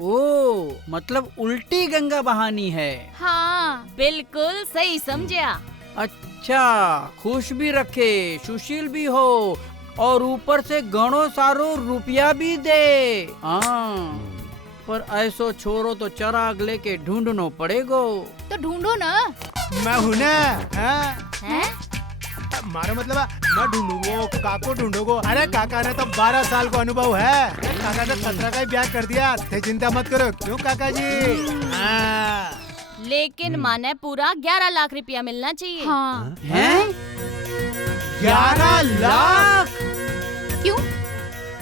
ओ मतलब उल्टी गंगा बहानी है। हाँ बिल्कुल सही समझा। अच्छा, खुश भी रखे, सुशील भी हो और ऊपर से घणो सारो रुपया भी दे। हाँ, पर ऐसो छोरो तो चराग लेके ढूंढनो पड़ेगो। तो ढूंढो ना। मैं हूं ना। हाँ? हैं? मारो मतलब मैं ढूंढूंगो, काको ढूंढोगो। अरे काका ने तो 12 साल का अनुभव है। काका ने 17 का ही ब्याह कर दिया। थे चिंता मत करो, क्यों काका जी? हाँ। लेकिन माने पूरा 11 लाख रुपया मिलना चाहिए। हाँ। हैं? 11 लाख? क्यों?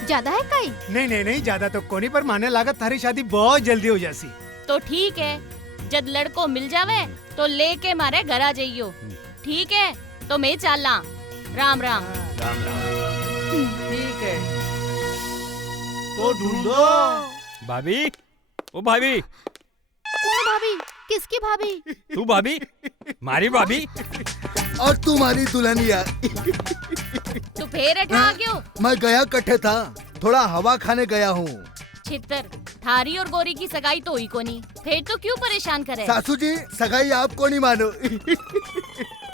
ज्यादा है कई? नहीं ज्यादा तो कोनी, पर माने लागत थारी शादी बहुत जल्दी हो जासी। तो ठीक है, जब लड़को मिल जावे तो लेके मारे घर आ जाइयो। ठीक है, तो मैं चला। राम राम। ठीक है, तो ढूंढो। भाभी, ओ भाभी, कौन भाभी? किसकी भाभी? तू भाभी, मारी भाभी। और तुम्हारी दुल्हनिया। तू फिर अठा क्यों? मैं गया कट्ठे था, थोड़ा हवा खाने गया हूँ। छितर, थारी और गोरी की सगाई तो हुई को नहीं, फिर तो क्यों परेशान करे? सासू जी, सगाई आपको नहीं मानो।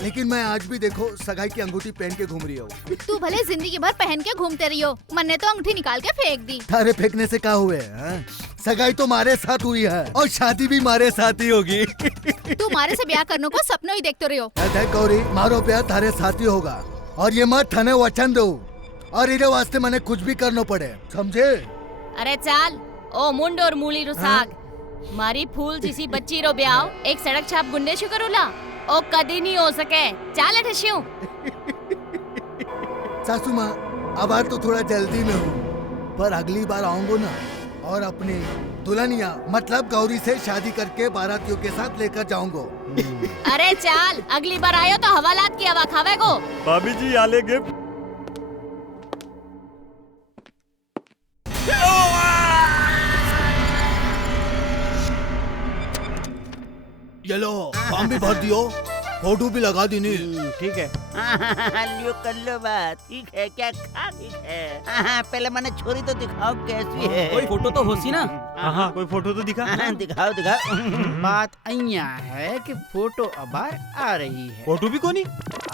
लेकिन मैं आज भी देखो सगाई की अंगूठी पहन के घूम रही हूँ। तू भले जिंदगी भर पहन के घूमते रही हो, मन ने तो अंगूठी निकाल के फेंक दी। थारे फेंकने से क्या हुए? हाँ? सगाई तो मारे साथ हुई है और शादी भी मारे साथ ही होगी। तू मारे से ब्याह करने को सपनों ही देखते रही हो। देख गौरी, मारो प्यार थारे साथ ही होगा और ये मत थाने वचन दो और इधर वास्ते मैंने कुछ भी करना पड़े, समझे? अरे चाल, ओ मुंड और मूली रो साग, मारी फूल जिसी बच्ची रो ब्याह एक सड़क छाप गुंडे शु करूला, ओ कदी नहीं हो सके। चाल ठस्यू। सासू माँ, अब आज तो थोड़ा जल्दी में हूँ, पर अगली बार आऊंगा ना और अपनी दुल्हनिया मतलब गौरी से शादी करके बारातियों के साथ लेकर जाऊंगा। अरे चाल, अगली बार आयो तो हवालात की हवा खावे को। भाभी जी आले गिफ्ट। ये लो, फॉर्म भी भर दियो, फोटो भी लगा दी नहीं। ठीक है। लियो कर लो बात। ठीक है, क्या खा? ठीक है। पहले मैंने छोरी तो दिखाओ कैसी है। कोई फोटो तो होसी ना? हाँ, कोई फोटो तो दिखा। दिखाओ दिखाओ। बात अइया है कि फोटो अबार आ रही है। फोटो भी कोनी?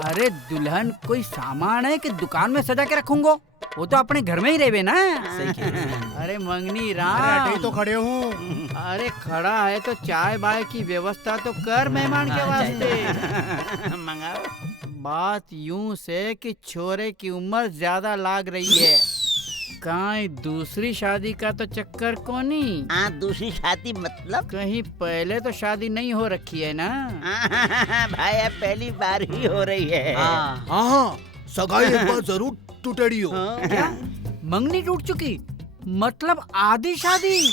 अरे दुल्हन कोई सामान है कि दुकान में सजा के रखूंगो? वो तो अपने घर में ही रहेबे ना। सही अरे मंगनी अरे राम, अटे तो खड़े हूँ। अरे खड़ा है तो चाय बाय की व्यवस्था तो कर मेहमान के वास्ते। मंगाओ। बात यूं से कि छोरे की उम्र ज्यादा लाग रही है, कहीं दूसरी शादी का तो चक्कर कोनी? हाँ, दूसरी शादी मतलब? कहीं पहले तो शादी नहीं हो रखी है ना? भाई अब पहली बार ही हो रही है। हाँ, सगाई एक बार जरूर टूटेड़ी हो। क्या मंगनी टूट चुकी? मतलब आधी शादी?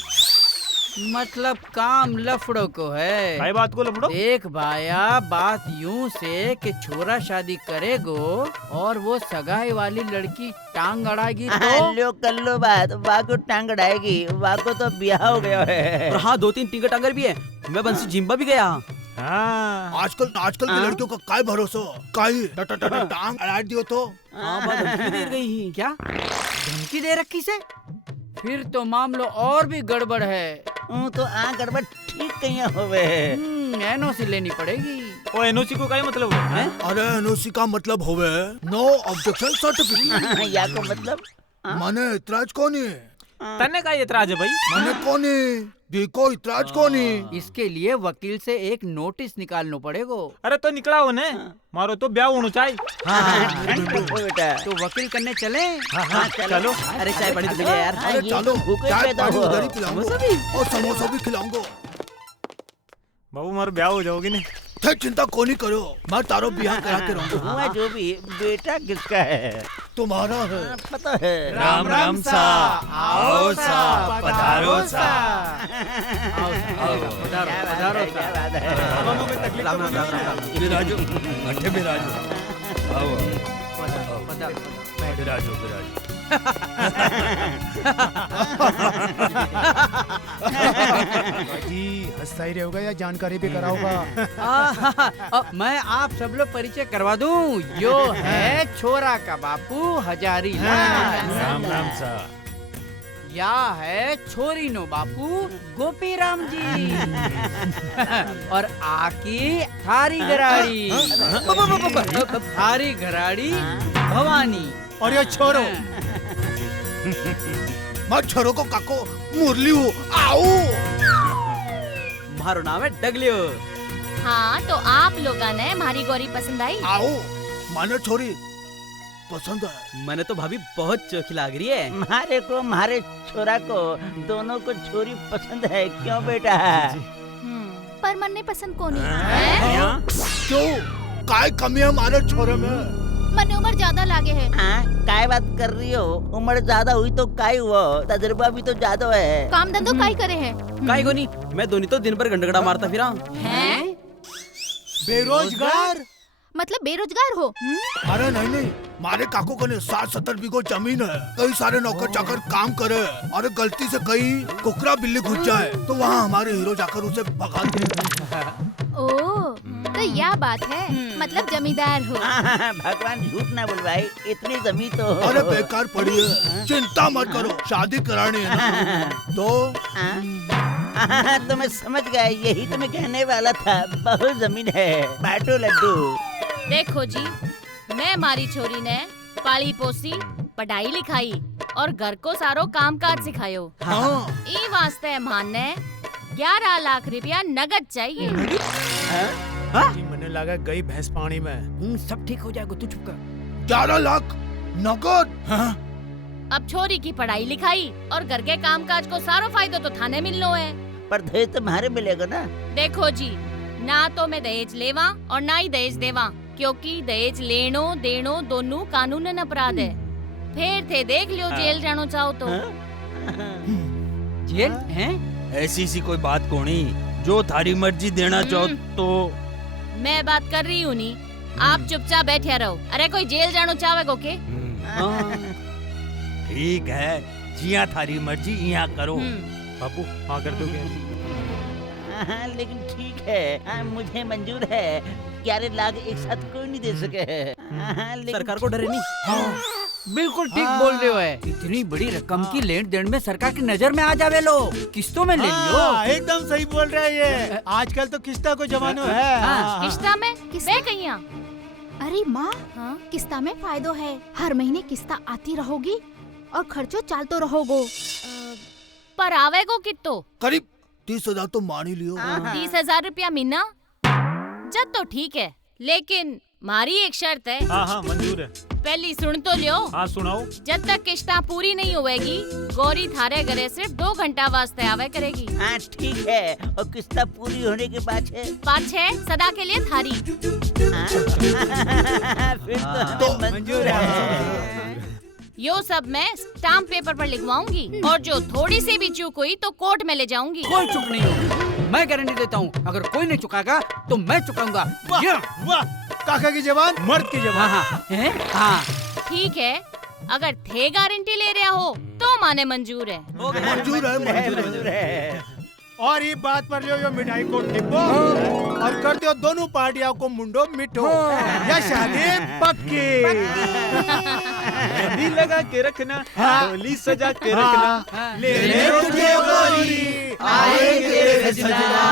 मतलब काम लफड़ो को है। भाई बात को लफड़ो? देख भाया, बात यूं से कि छोरा शादी करेगो और वो सगाई वाली लड़की टांग अड़ाएगी तो? लो कर लो बात, वाको टांग अड़ाएगी, वाको तो ब्याह हो गया है। और हाँ, 2-3 टिकट अगर भी है। मैं बंसी जिम्बा भी गया। हाँ। आजकल की लड़कियों का काय भरोसा, टांग अड़ा दियो तो। हाँ, बात धमकी दे गई ही। क्या धमकी दे रखी से? फिर तो मामलो और भी गड़बड़ है। तो गड़बड़ ठीक कहीं होवे। एनओसी लेनी पड़ेगी। ओ एनओसी को क्या मतलब है? अरे एनओसी का मतलब होवे नो ऑब्जेक्शन सर्टिफिकेट। या को मतलब? माने इतराज कोनी? तन्ने का एतराज है भाई? माने कोनी? देखो इतराज कोनी? इसके लिए वकील से एक नोटिस निकालना पड़ेगा। अरे तो निकला हो ने, मारो तो ब्याह होना चाहिए। बेटा तो वकील करने चले? हाँ, चलो। अरे चाय बड़ी तो यार। अरे चलो, चाय पानी उधर ही पिलाऊंगा और समोसा भी खिलाऊंगा। बाबू मारो ब्याह हो जाओगी ने। थे चिंता कोनी करो, मैं तारो ब्याह करा के रहूंगा। हुआ जो भी, बेटा किसका है? तुम्हारा है। पता है। राम राम सा, आओ सा, पधारो सा। पधारो क्या बात है? राम राम राम राम। बिराजो, अठे बिराजो। आओ, बिराजो बिराजो। जी हंसता ही रहेगा या जानकारी भी कराओगा? मैं आप सब लोग परिचय करवा दूं। यो है छोरा का बापू हजारी लाल। राम राम सा। या है छोरी नो बापू गोपी राम जी और आकी थारी घराड़ी थारी घराड़ी भवानी और ये छोरो मैं छोरो को काको मुरली हूँ आओ मारो नाम है डगलियो। हाँ तो आप लोगों ने हमारी गौरी पसंद आई? आओ माने छोरी पसंद है। मैंने तो भाभी बहुत चोखी लग रही है। मारे छोरा को दोनों को छोरी पसंद है क्यों बेटा? पर मन नहीं पसंद को नहीं। क्यों काय कमी है हमारे छोरे में? मन उम्र ज्यादा लागे है। काय बात कर रही हो? उम्र ज्यादा हुई तो काय हुआ, तजुर्बा भी तो ज्यादा है। काम धंधो काय करे है? काय को नहीं, मैं दोनों तो दिन भर गंडगड़ा मारता फिरा। हैं? बेरोजगार मतलब बेरोजगार हो? अरे नहीं मारे काको को 60-70 बीघो जमीन है, कई सारे नौकर चाकर काम करे, और गलती से कहीं कुकरा बिल्ली घुस जाए तो वहाँ हमारे हीरो जाकर उसे भगा दे। ओ तो यह बात है, मतलब जमींदार हो। भगवान झूठ ना बोल भाई, इतनी जमीन तो अरे बेकार पड़ी है, चिंता मत करो, शादी करानी है ना। तो मैं समझ गया, यही तो मैं कहने वाला था, बहुत जमीन है, बांटो लड्डू। देखो जी, मैं हमारी छोरी ने पाली पोसी पढ़ाई लिखाई और घर को सारो काम काज सिखायो। ई वास्ते मान ने 11 लाख रुपया नगद चाहिए। मैंने लगा गई भैंस पानी में। सब ठीक हो जाएगा, तू चुप कर। 11 लाख नगद? अब छोरी की पढ़ाई लिखाई और घर के काम काज को सारो फायदो तो थाने मिलनो है। पर दहेज तुम्हारे मिलेगा ना? देखो जी, ना तो मैं दहेज लेवा और ना ही दहेज देवा, क्योंकि दहेज लेनो देनो दोनों कानूनन अपराध है। फिर थे देख लियो जेल जानो चाहो तो। जेल हैं? ऐसी सी कोई बात कोनी, जो थारी मर्जी देना चाहो तो। मैं बात कर रही हूँ नी, आप चुपचाप बैठे रहो। अरे कोई जेल जानो चाहे को के? ठीक है, जिया थारी मर्जी यहाँ करो। बापू हाँ कर दोगे? लेकिन ठीक है, मुझे मंजूर है। 11 लाख एक साथ कोई नहीं दे सके है। सरकार को डरे नहीं। बिल्कुल ठीक बोल रहे हो है। इतनी बड़ी रकम की लेन देन में सरकार की नजर में आ जावे लो, किस्तों में ले लियो। एकदम सही बोल रहा है ये, आजकल तो किस्ता को जमानो है। किस्ता में? मैं कहिया? अरे माँ, किस्ता में फायदो है, हर महीने किस्ता आती रहोगी और खर्चो चालतो रहोगो। पर आवेगो कितो? करीब 30,000 तो मान ही लियो। 30,000 रुपया महीना? जब तो ठीक है, लेकिन मारी एक शर्त है। हाँ मंजूर है। पहली सुन तो लियो। हाँ सुनाओ। जब तक किस्ता पूरी नहीं होएगी, गौरी थारे घरे सिर्फ 2 घंटा वास्ते आवे करेगी। हाँ ठीक है, और किस्ता पूरी होने के पाछे सदा के लिए थारी। फिर तो मंजूर है। यो सब मैं स्टाम्प पेपर पर लिखवाऊंगी, और जो थोड़ी सी भी चूक हुई तो कोर्ट में ले जाऊंगी। कोई चूक नहीं होगी, मैं गारंटी देता हूँ। अगर कोई नहीं चुकागा तो मैं चुकाऊंगा। वाह, काका की जबान मर्द की जबान। हाँ। ठीक है, अगर थे गारंटी ले रहा हो तो माने मंजूर है। मंजूर है। और ये बात पर लियो मिठाई को टिप्पो और कर दो दोनों पार्टियों को मुंडो मिठो। या शादी पक्की। मेहंदी लगा के रखना, डोली सजा के रखना, ले तुझे गोरी आएंगे सजना।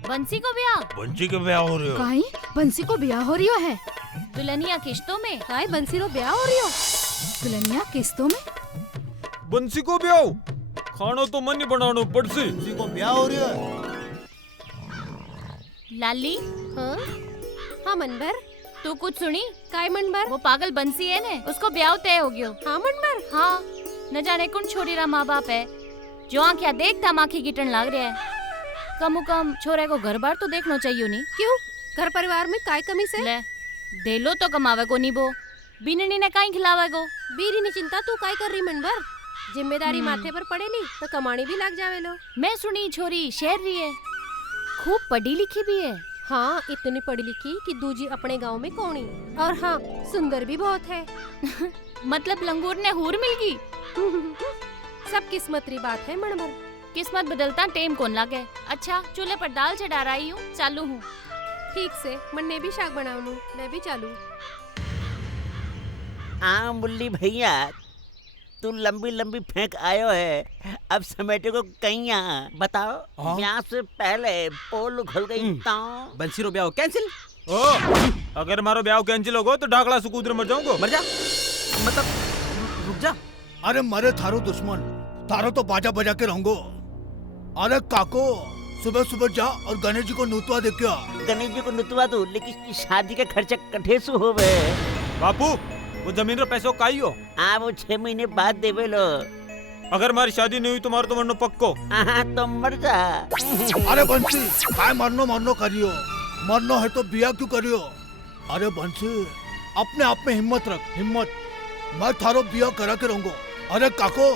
बंसी को ब्याह? बंसी के ब्याह हो रहे हो? काई बंसी को ब्याह हो रियो है? दुल्हनिया किश्तों में? काई बंसी रो ब्याह हो रियो? दुल्हनिया किस्तों में? बंसी को ब्याह खानो तो मन ही बनानो पड़सी। बंसी को ब्याह हो रही है। लाली हाँ हाँ मनभर तू कुछ सुनी? काय मनभर? वो पागल बंसी है ने उसको ब्याह तय हो गयो। हाँ मनभर? हाँ न जाने कौन छोरी रा माँ बाप है जो आँखिया देखता माखी गिटन लाग रहा है। कम कम छोरे को घर बार तो देखना चाहिए नहीं? क्यों घर परिवार में काय कमी से? ले देलो तो कमावे को नहीं वो बीननी ने काई खिलावे को। बीरी ने चिंता तू काय कर रही मनभर? जिम्मेदारी माथे पर पड़ेली तो कमानी भी लग जावे लो। मैं सुनी छोरी शहर रही है खूब पढ़ी लिखी भी है। हाँ इतनी पढ़ी लिखी कि दूजी अपने गांव में कौनी और हाँ सुंदर भी बहुत है। मतलब लंगूर ने हूर मिल गई। सब किस्मत री बात है मनभर। किस्मत बदलता टेम कौन लागे। अच्छा चूल्हे पर दाल चढ़ा रही हूँ चालू हूँ। ठीक से मन्ने भी शाक बनाऊ लूं मैं भी चालू। हाँ मुल्ली भैया तू लंबी लंबी फेंक आयो है अब समेटे को कहीं बताओ। ब्याह से पहले पोल खुल गई तो बंसी रो ब्याह कैंसिल। ओ अगर मारो ब्याह कैंसिल होगो तो ढाकला से कूद मर जाऊंगा। मर जा मतलब रुक जा। अरे मरे थारो दुश्मन थारो तो बाजा बजा के रहूंगो। अरे काको सुबह सुबह जा और गणेश जी को नुतवा दे क्या। गणेश जी को नुतवा दो लेकिन शादी का खर्चा कठे से हो बे। बापू वो जमीन रो पैसों काई हो? हाँ वो 6 महीने बाद देवे लो। अगर हमारी शादी नहीं हुई तो मारो तो मरनो पक्को। हाँ तो मर जा। अरे बंसी काय मरनो मरनो करियो मरनो है तो बिया क्यों करियो। अरे बंसी अपने आप में हिम्मत रख हिम्मत। मैं थारो बिया करा के रहूंगो। अरे काको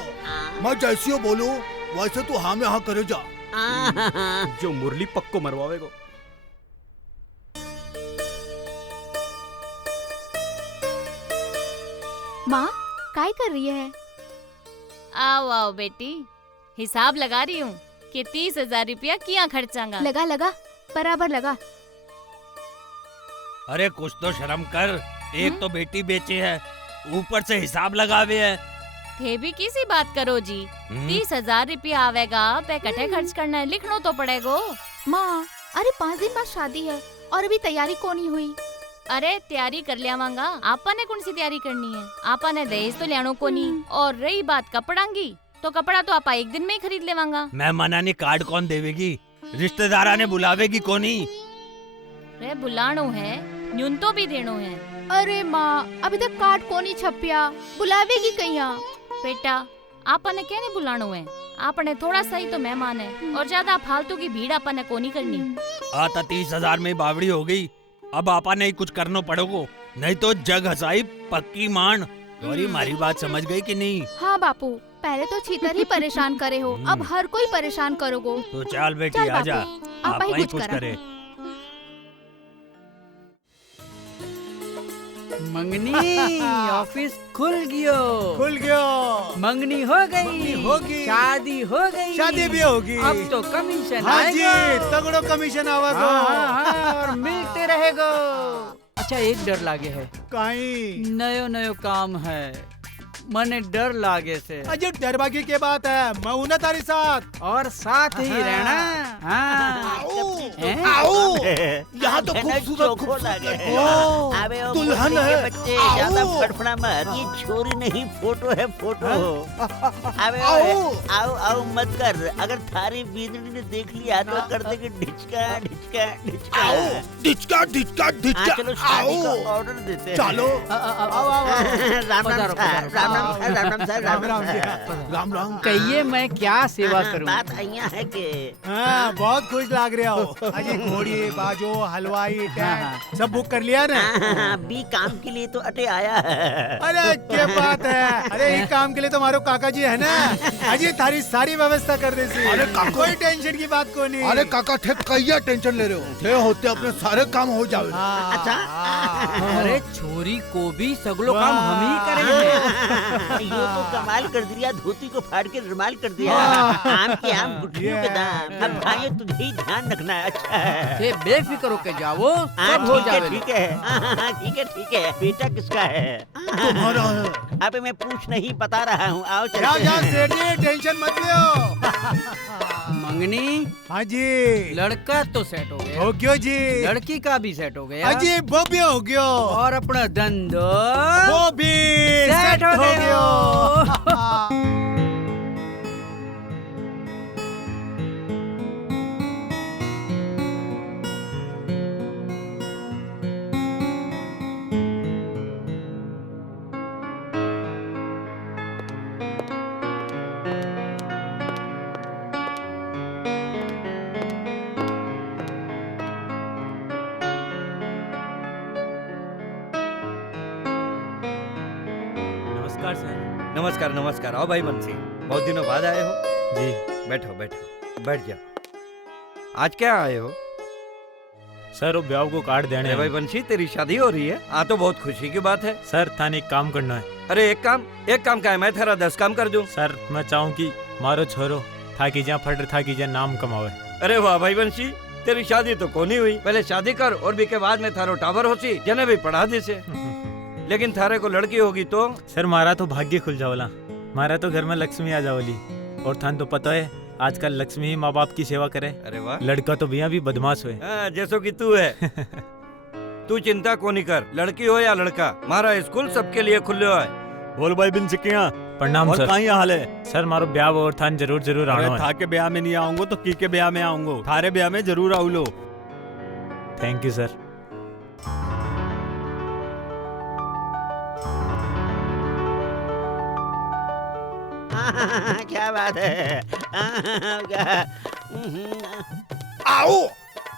मैं जैसी हो बोलूं वैसे तू हाँ में हाँ करे जा। जो मुरली पक्को मरवावे को। माँ काय कर रही है? आओ आओ बेटी हिसाब लगा रही हूँ कि 30,000 रुपया किया खर्चांगा। लगा लगा बराबर लगा। अरे कुछ तो शर्म कर। एक तो बेटी बेचे है ऊपर से हिसाब लगावे है। थे भी किसी बात करो जी। 30,000 रुपया आवेगा पे कटे खर्च करना है लिखना तो पड़ेगो। माँ अरे 5 दिन बाद शादी है और अभी तैयारी कौन ही हुई। अरे तैयारी कर लियावांगा। आपा ने कौन सी तैयारी करनी है? आपा ने दहेज तो लियानो को नहीं। और रही बात कपड़ा की तो कपड़ा तो आपा एक दिन में ही खरीद लेवांगा। मैं मना नहीं कार्ड कौन देवेगी? रिश्तेदारा ने बुलावेगी कोनी। रे बुलानो है न्यून तो भी देनो है। अरे माँ अभी तक कार्ड कौन ही छपिया बुलावेगी कहीं। बेटा आपा ने क्या नहीं बुलानो है? आपने थोड़ा सा ही तो मेहमान है और ज्यादा फालतू की भीड़ आपा ने को नहीं करनी। आता 30,000 में बावड़ी हो गई। अब आपा नहीं कुछ करना पड़ोगो नहीं तो जग हसाई पक्की मान। गौरी मारी बात समझ गई कि नहीं? हाँ बापू पहले तो छीतर ही परेशान करे हो अब हर कोई परेशान करोगो। तो चल बेटी चल आजा आपा ही कुछ करे। मंगनी ऑफिस खुल गयो मंगनी हो गई होगी शादी हो गई शादी भी होगी। अब तो कमीशन हाँ जी आएगा। तगड़ो कमीशन आवागो। हाँ, और मिलते रहेगो। अच्छा एक डर लागे है काई नयो नयो काम है मने डर लागे से। अजय डरबागी के बात है मैं हूं ना तारी साथ और साथ ही रहना। हाँ आओ यहाँ तो खूबसूरत अबे ओ दुल्हन मुर्गी के है। बच्चे ज्यादा फड़फड़ा मत। ये छोरी नहीं फोटो है फोटो। अबे आओ आओ मत कर। अगर थारी बीदड़ी ने देख लिया तो कर देगी ढिचका ढिचका ढिचका। ढिचका ढिचका ढिचका। चलो शादी का ऑर्डर देते हैं। चलो राम राम सर राम राम सर राम राम राम राम। कहिए मैं क्या सेवा करूं? बात अइया है कि हाँ बहुत खुश लग रहा हो। अजय घोड़ी बाजो हलवाई टेंट सब बुक कर लिया ना? बी काम के लिए तो अटे आया है। अरे क्या बात है। अरे ये काम के लिए तो हमारे काका जी है ना। अजय थारी सारी व्यवस्था कर दे सी। अरे काका कोई टेंशन की बात को नहीं। अरे काका थे कहिया टेंशन ले रहे हो थे होते अपने सारे काम हो जावे। अच्छा अरे छोरी को भी सगलो काम हम ही करेंगे। ये तो कमाल कर दिया। धोती को फाड़ के रुमाल कर दिया। आम के आम गुठलियों के दाम। अब भाई तुझे ही ध्यान रखना है। अच्छा है बेफिक्र होके जाओ सब हो जावे। ठीक है ठीक है। बेटा किसका है? तुम्हारा है। अब मैं पूछ नहीं बता रहा हूँ। आओ जाओ चलते जाओ हैं। सेठ जी टेंशन मत लियो। मंगनी। हाँ जी। लड़का तो सेट हो गया। हो गयो जी। लड़की का भी सेट हो गया। हाँ जी, वो भी हो गयो। और अपना धंधो वो भी सेट हो गयो। नमस्कार सर। नमस्कार नमस्कार। आओ भाई बंसी, बहुत दिनों बाद आए हो। जी। बैठो बैठो, बैठ जाओ। आज क्या आए हो? सर वो ब्याह को कार्ड देने अरे भाई बंसी, तेरी शादी हो रही है? हाँ तो बहुत खुशी की बात है। सर थाने एक काम करना है। अरे एक काम का है, मैं तेरा 10 काम कर दूं। सर मैं चाहूँ कि मारो छोरो था कि जा फट था कि जा नाम कमावे। अरे वाह भाई बंसी, तेरी शादी तो कोनी हुई। पहले शादी कर और भी के बाद में थारो टावर होसी, जने भी पढ़ा दी से। लेकिन थारे को लड़की होगी तो? सर मारा तो भाग्य खुल जाओला, मारा तो घर में लक्ष्मी आ जाओली। और थान तो पता है आजकल लक्ष्मी ही माँ बाप की सेवा करे। अरे वाह। लड़का तो भैया भी बदमाश हुए। जैसो कि तू है। तू चिंता को नहीं कर, लड़की हो या लड़का, हमारा स्कूल सबके लिए खुले है। बोल भाई बिन सिकिया। प्रणाम और सर। कहाँ हाल है? सर मारो ब्याह और थान जरूर अरे आना था के ब्याह में नहीं आऊंगा तो की के ब्याह में आऊंगा। थारे ब्याह में जरूर आऊ लो। Thank you sir. क्या बात है? आओ,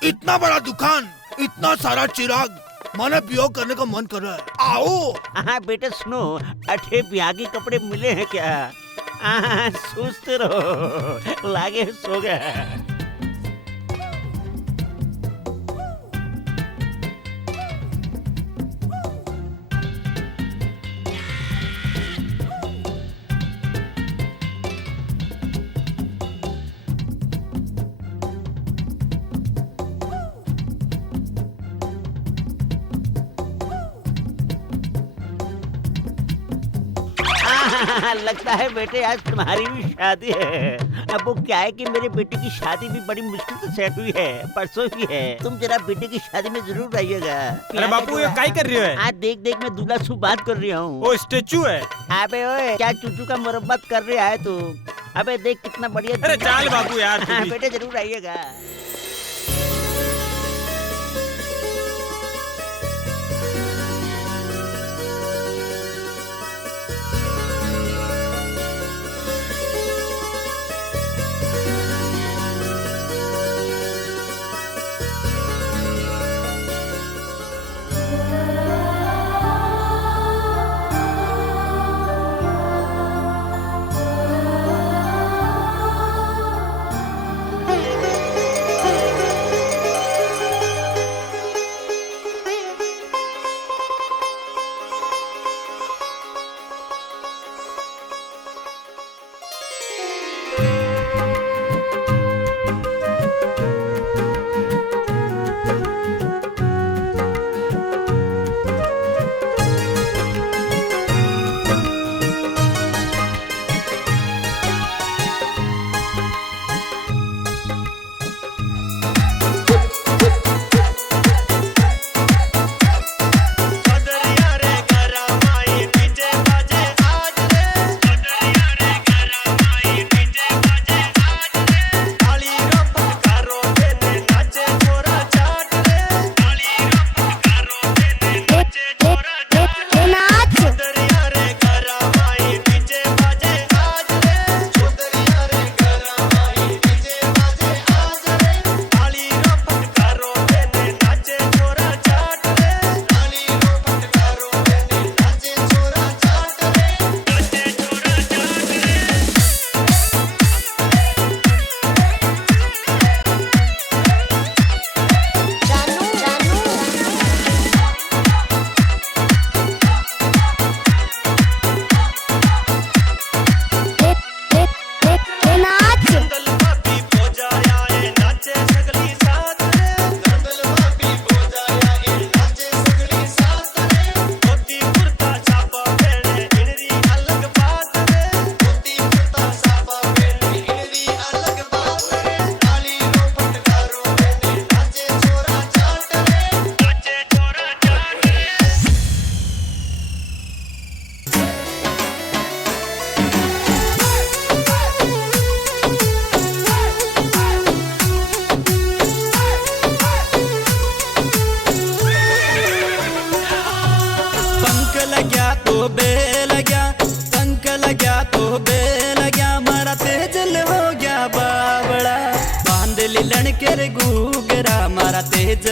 इतना बड़ा दुकान, इतना सारा चिराग, माने ब्याह करने का मन कर रहा है। आओ। हाँ बेटे सुनो, अठे ब्याह के कपड़े मिले हैं क्या? सुस्त रहो, लागे सो गया। लगता है बेटे आज तुम्हारी भी शादी है। अब वो क्या है कि मेरे बेटे की शादी भी बड़ी मुश्किल से सेट हुई है, परसों ही है। तुम जरा बेटे की शादी में जरूर आइएगा। अरे बापू ये काय कर रही है? आज देख देख मैं दूल्हा सु बात कर रही हूँ। वो स्टेचू है। अबे ओए क्या चूचू का मुरब्बत कर रहा है तू? अबे देख कितना बढ़िया। अरे चाल बापू यार तू भी। बेटे जरूर आइएगा।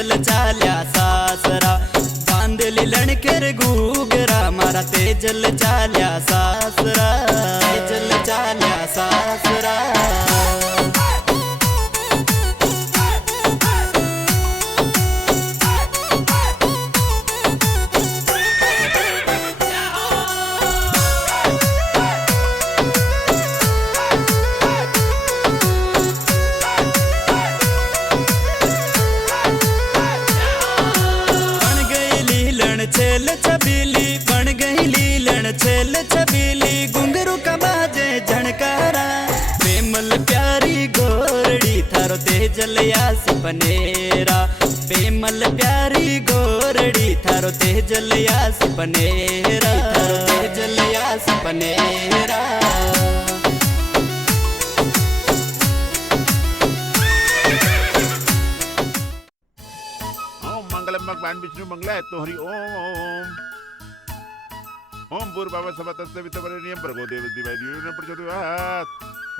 जल चाल्या सासरा बांधली लणकर गुगरा मारा तेजल चाल्या सासरा तेजल चाल्या सासरा छेल छबीली बन गई लीलन छेल छबीली घुंघरू का बाजे झणकारा बेमल प्यारी गोरड़ी थारो तेजल या सपनेरा बेमल प्यारी गोरड़ी थारो तेजल या सपनेरा थारो तेजल या सपनेरा भगवान विष्णु मंगला तो हरि ओम ओम भूर्भुवः स्वः तत्सवितुर्वरेण्यं भर्गो देवस्य धीमहि धियो यो न प्रचोदयात्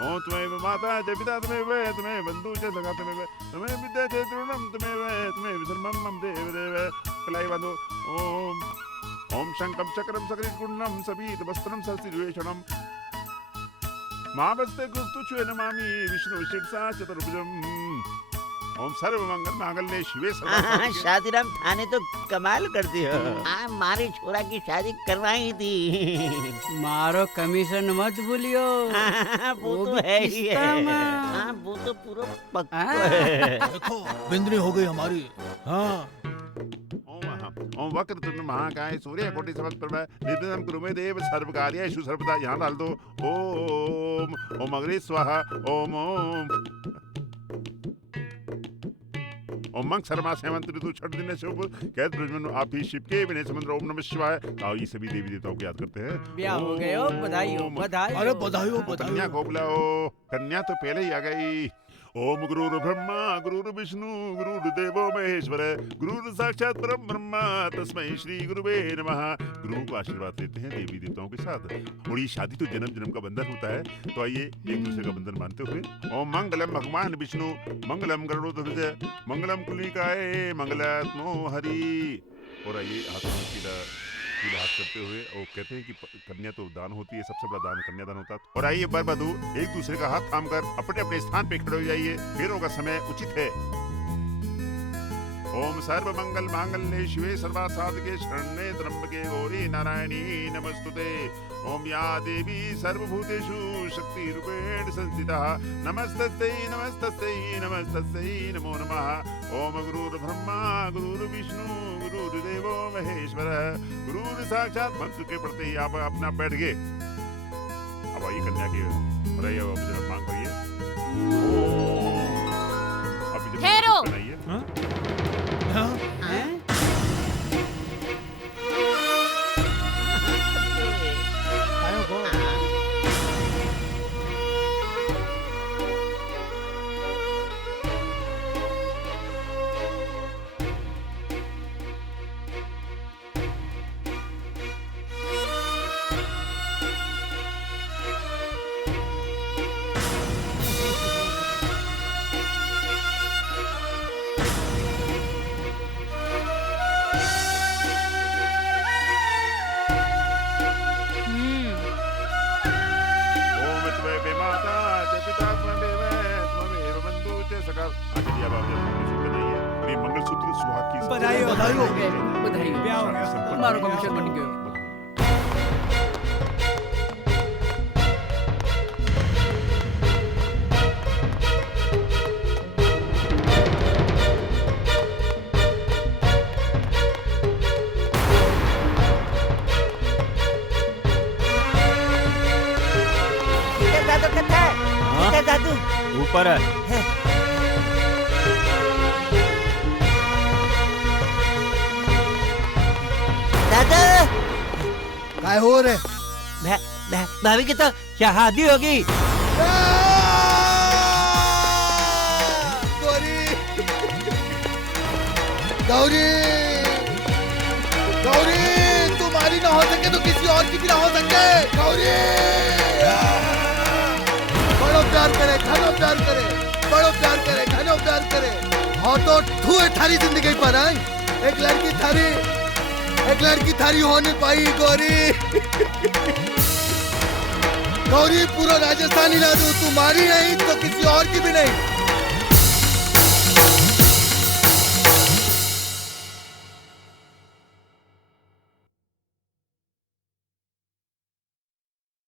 ओम त्वमेव माता च पिता त्वमेव बन्धु च सखा त्वमेव विद्या च तृणं त्वमेव धर्मं मम देव कलाय बन्धु ओम ओम शंखं चक्रं सकरिकुण्डं सबीतवस्त्रं सरसिरुवेषणं मावस्ते गुस्तुच्वे नमामि विष्णु शिरसा चतुर्भुजम् ओम सर्वमंगल मांगल्ये शिवे सर्व शादीराम थाने तो कमाल करती हो। मारी छोरा की शादी करवाई थी। मारो कमीशन मत भूलियो। वो तो है ही है। वो तो पूरा पक्का है। देखो बिंदनी हो गई हमारी। हाँ ओम वक्रतुंड महाकाय सूर्यकोटि समप्रभ निर्विघ्नं कुरु मे देव सर्वकार्येषु सर्वदा। यहाँ डाल दो ओम ओम अग्रे स्वाहा ओम ओम मंग शर्मा सेवंत ऋतु छठ दिन शुभ कैद ब्रजमन आप ही शिव के विनय समुद्र ओम नमः शिवाय। आओ ये सभी देवी देवताओं को याद करते हैं। ब्याह हो गए हो, बधाई हो बधाई। अरे बधाई हो बधाई। कन्या को बुलाओ। कन्या तो पहले ही आ गई। ओम गुरुर् ब्रह्मा गुरुर् विष्णु गुरुर्देवो महेश्वर गुरुर् साक्षात परम ब्रह्मा तस्मै श्री गुरुवे नमः। गुरु को आशीर्वाद देते हैं देवी देवताओं के साथ। और ये शादी तो जन्म जन्म का बंधन होता है। तो आइए एक दूसरे का बंधन मानते हुए ओम मंगलम भगवान विष्णु मंगलम गरुड़ध्वज मंगलम कुलिकाय मंगलात्मो हरि। और आइए हाथों में हाथ करते हुए और कहते हैं कि कन्या तो दान होती है, सबसे बड़ा दान कन्यादान होता है। और आइए बर वधू एक दूसरे का हाथ थाम कर अपने अपने स्थान पे खड़े हो जाइए। फेरों का समय उचित है। ओम सर्व मंगल मांगल्ये शिवे सर्वा साधके शरण्ये त्र्यंबके गौरी नारायणी नमस्तुते। ओम या देवी सर्वभूतेषु शक्ति रूपेण संस्थिता नमस्तस्यै नमस्तस्यै नमस्तस्यै नमो नमः। ओम गुरुर् ब्रह्मा गुरुर् विष्णु गुरुर्देवो महेश्वर गुरुर् साक्षात। मंत्र के पढ़ते ही आप अपना बैठ गए। अब आइए कन्या की मांग करिए। ठहरो। बधाई हो बधाई हो बधाई हो। ब्याह हो गया, तुम्हारा कमीशन बन गया। दादू ऊपर है। दादा काय हो रे? भाभी की तो शादी होगी। गौरी गौरी गौरी तुम्हारी ना हो सके तो किसी और की भी ना हो सके। गौरी बड़ो प्यार करे घनो प्यार करे बड़ो प्यार करे घनो प्यार करे हाँ तो तू है थारी जिंदगी पर आई एक लड़की थारी हो नहीं पाई गौरी गौरी पूरा राजस्थान हिला दू, तू मारी नहीं तो किसी और की भी नहीं।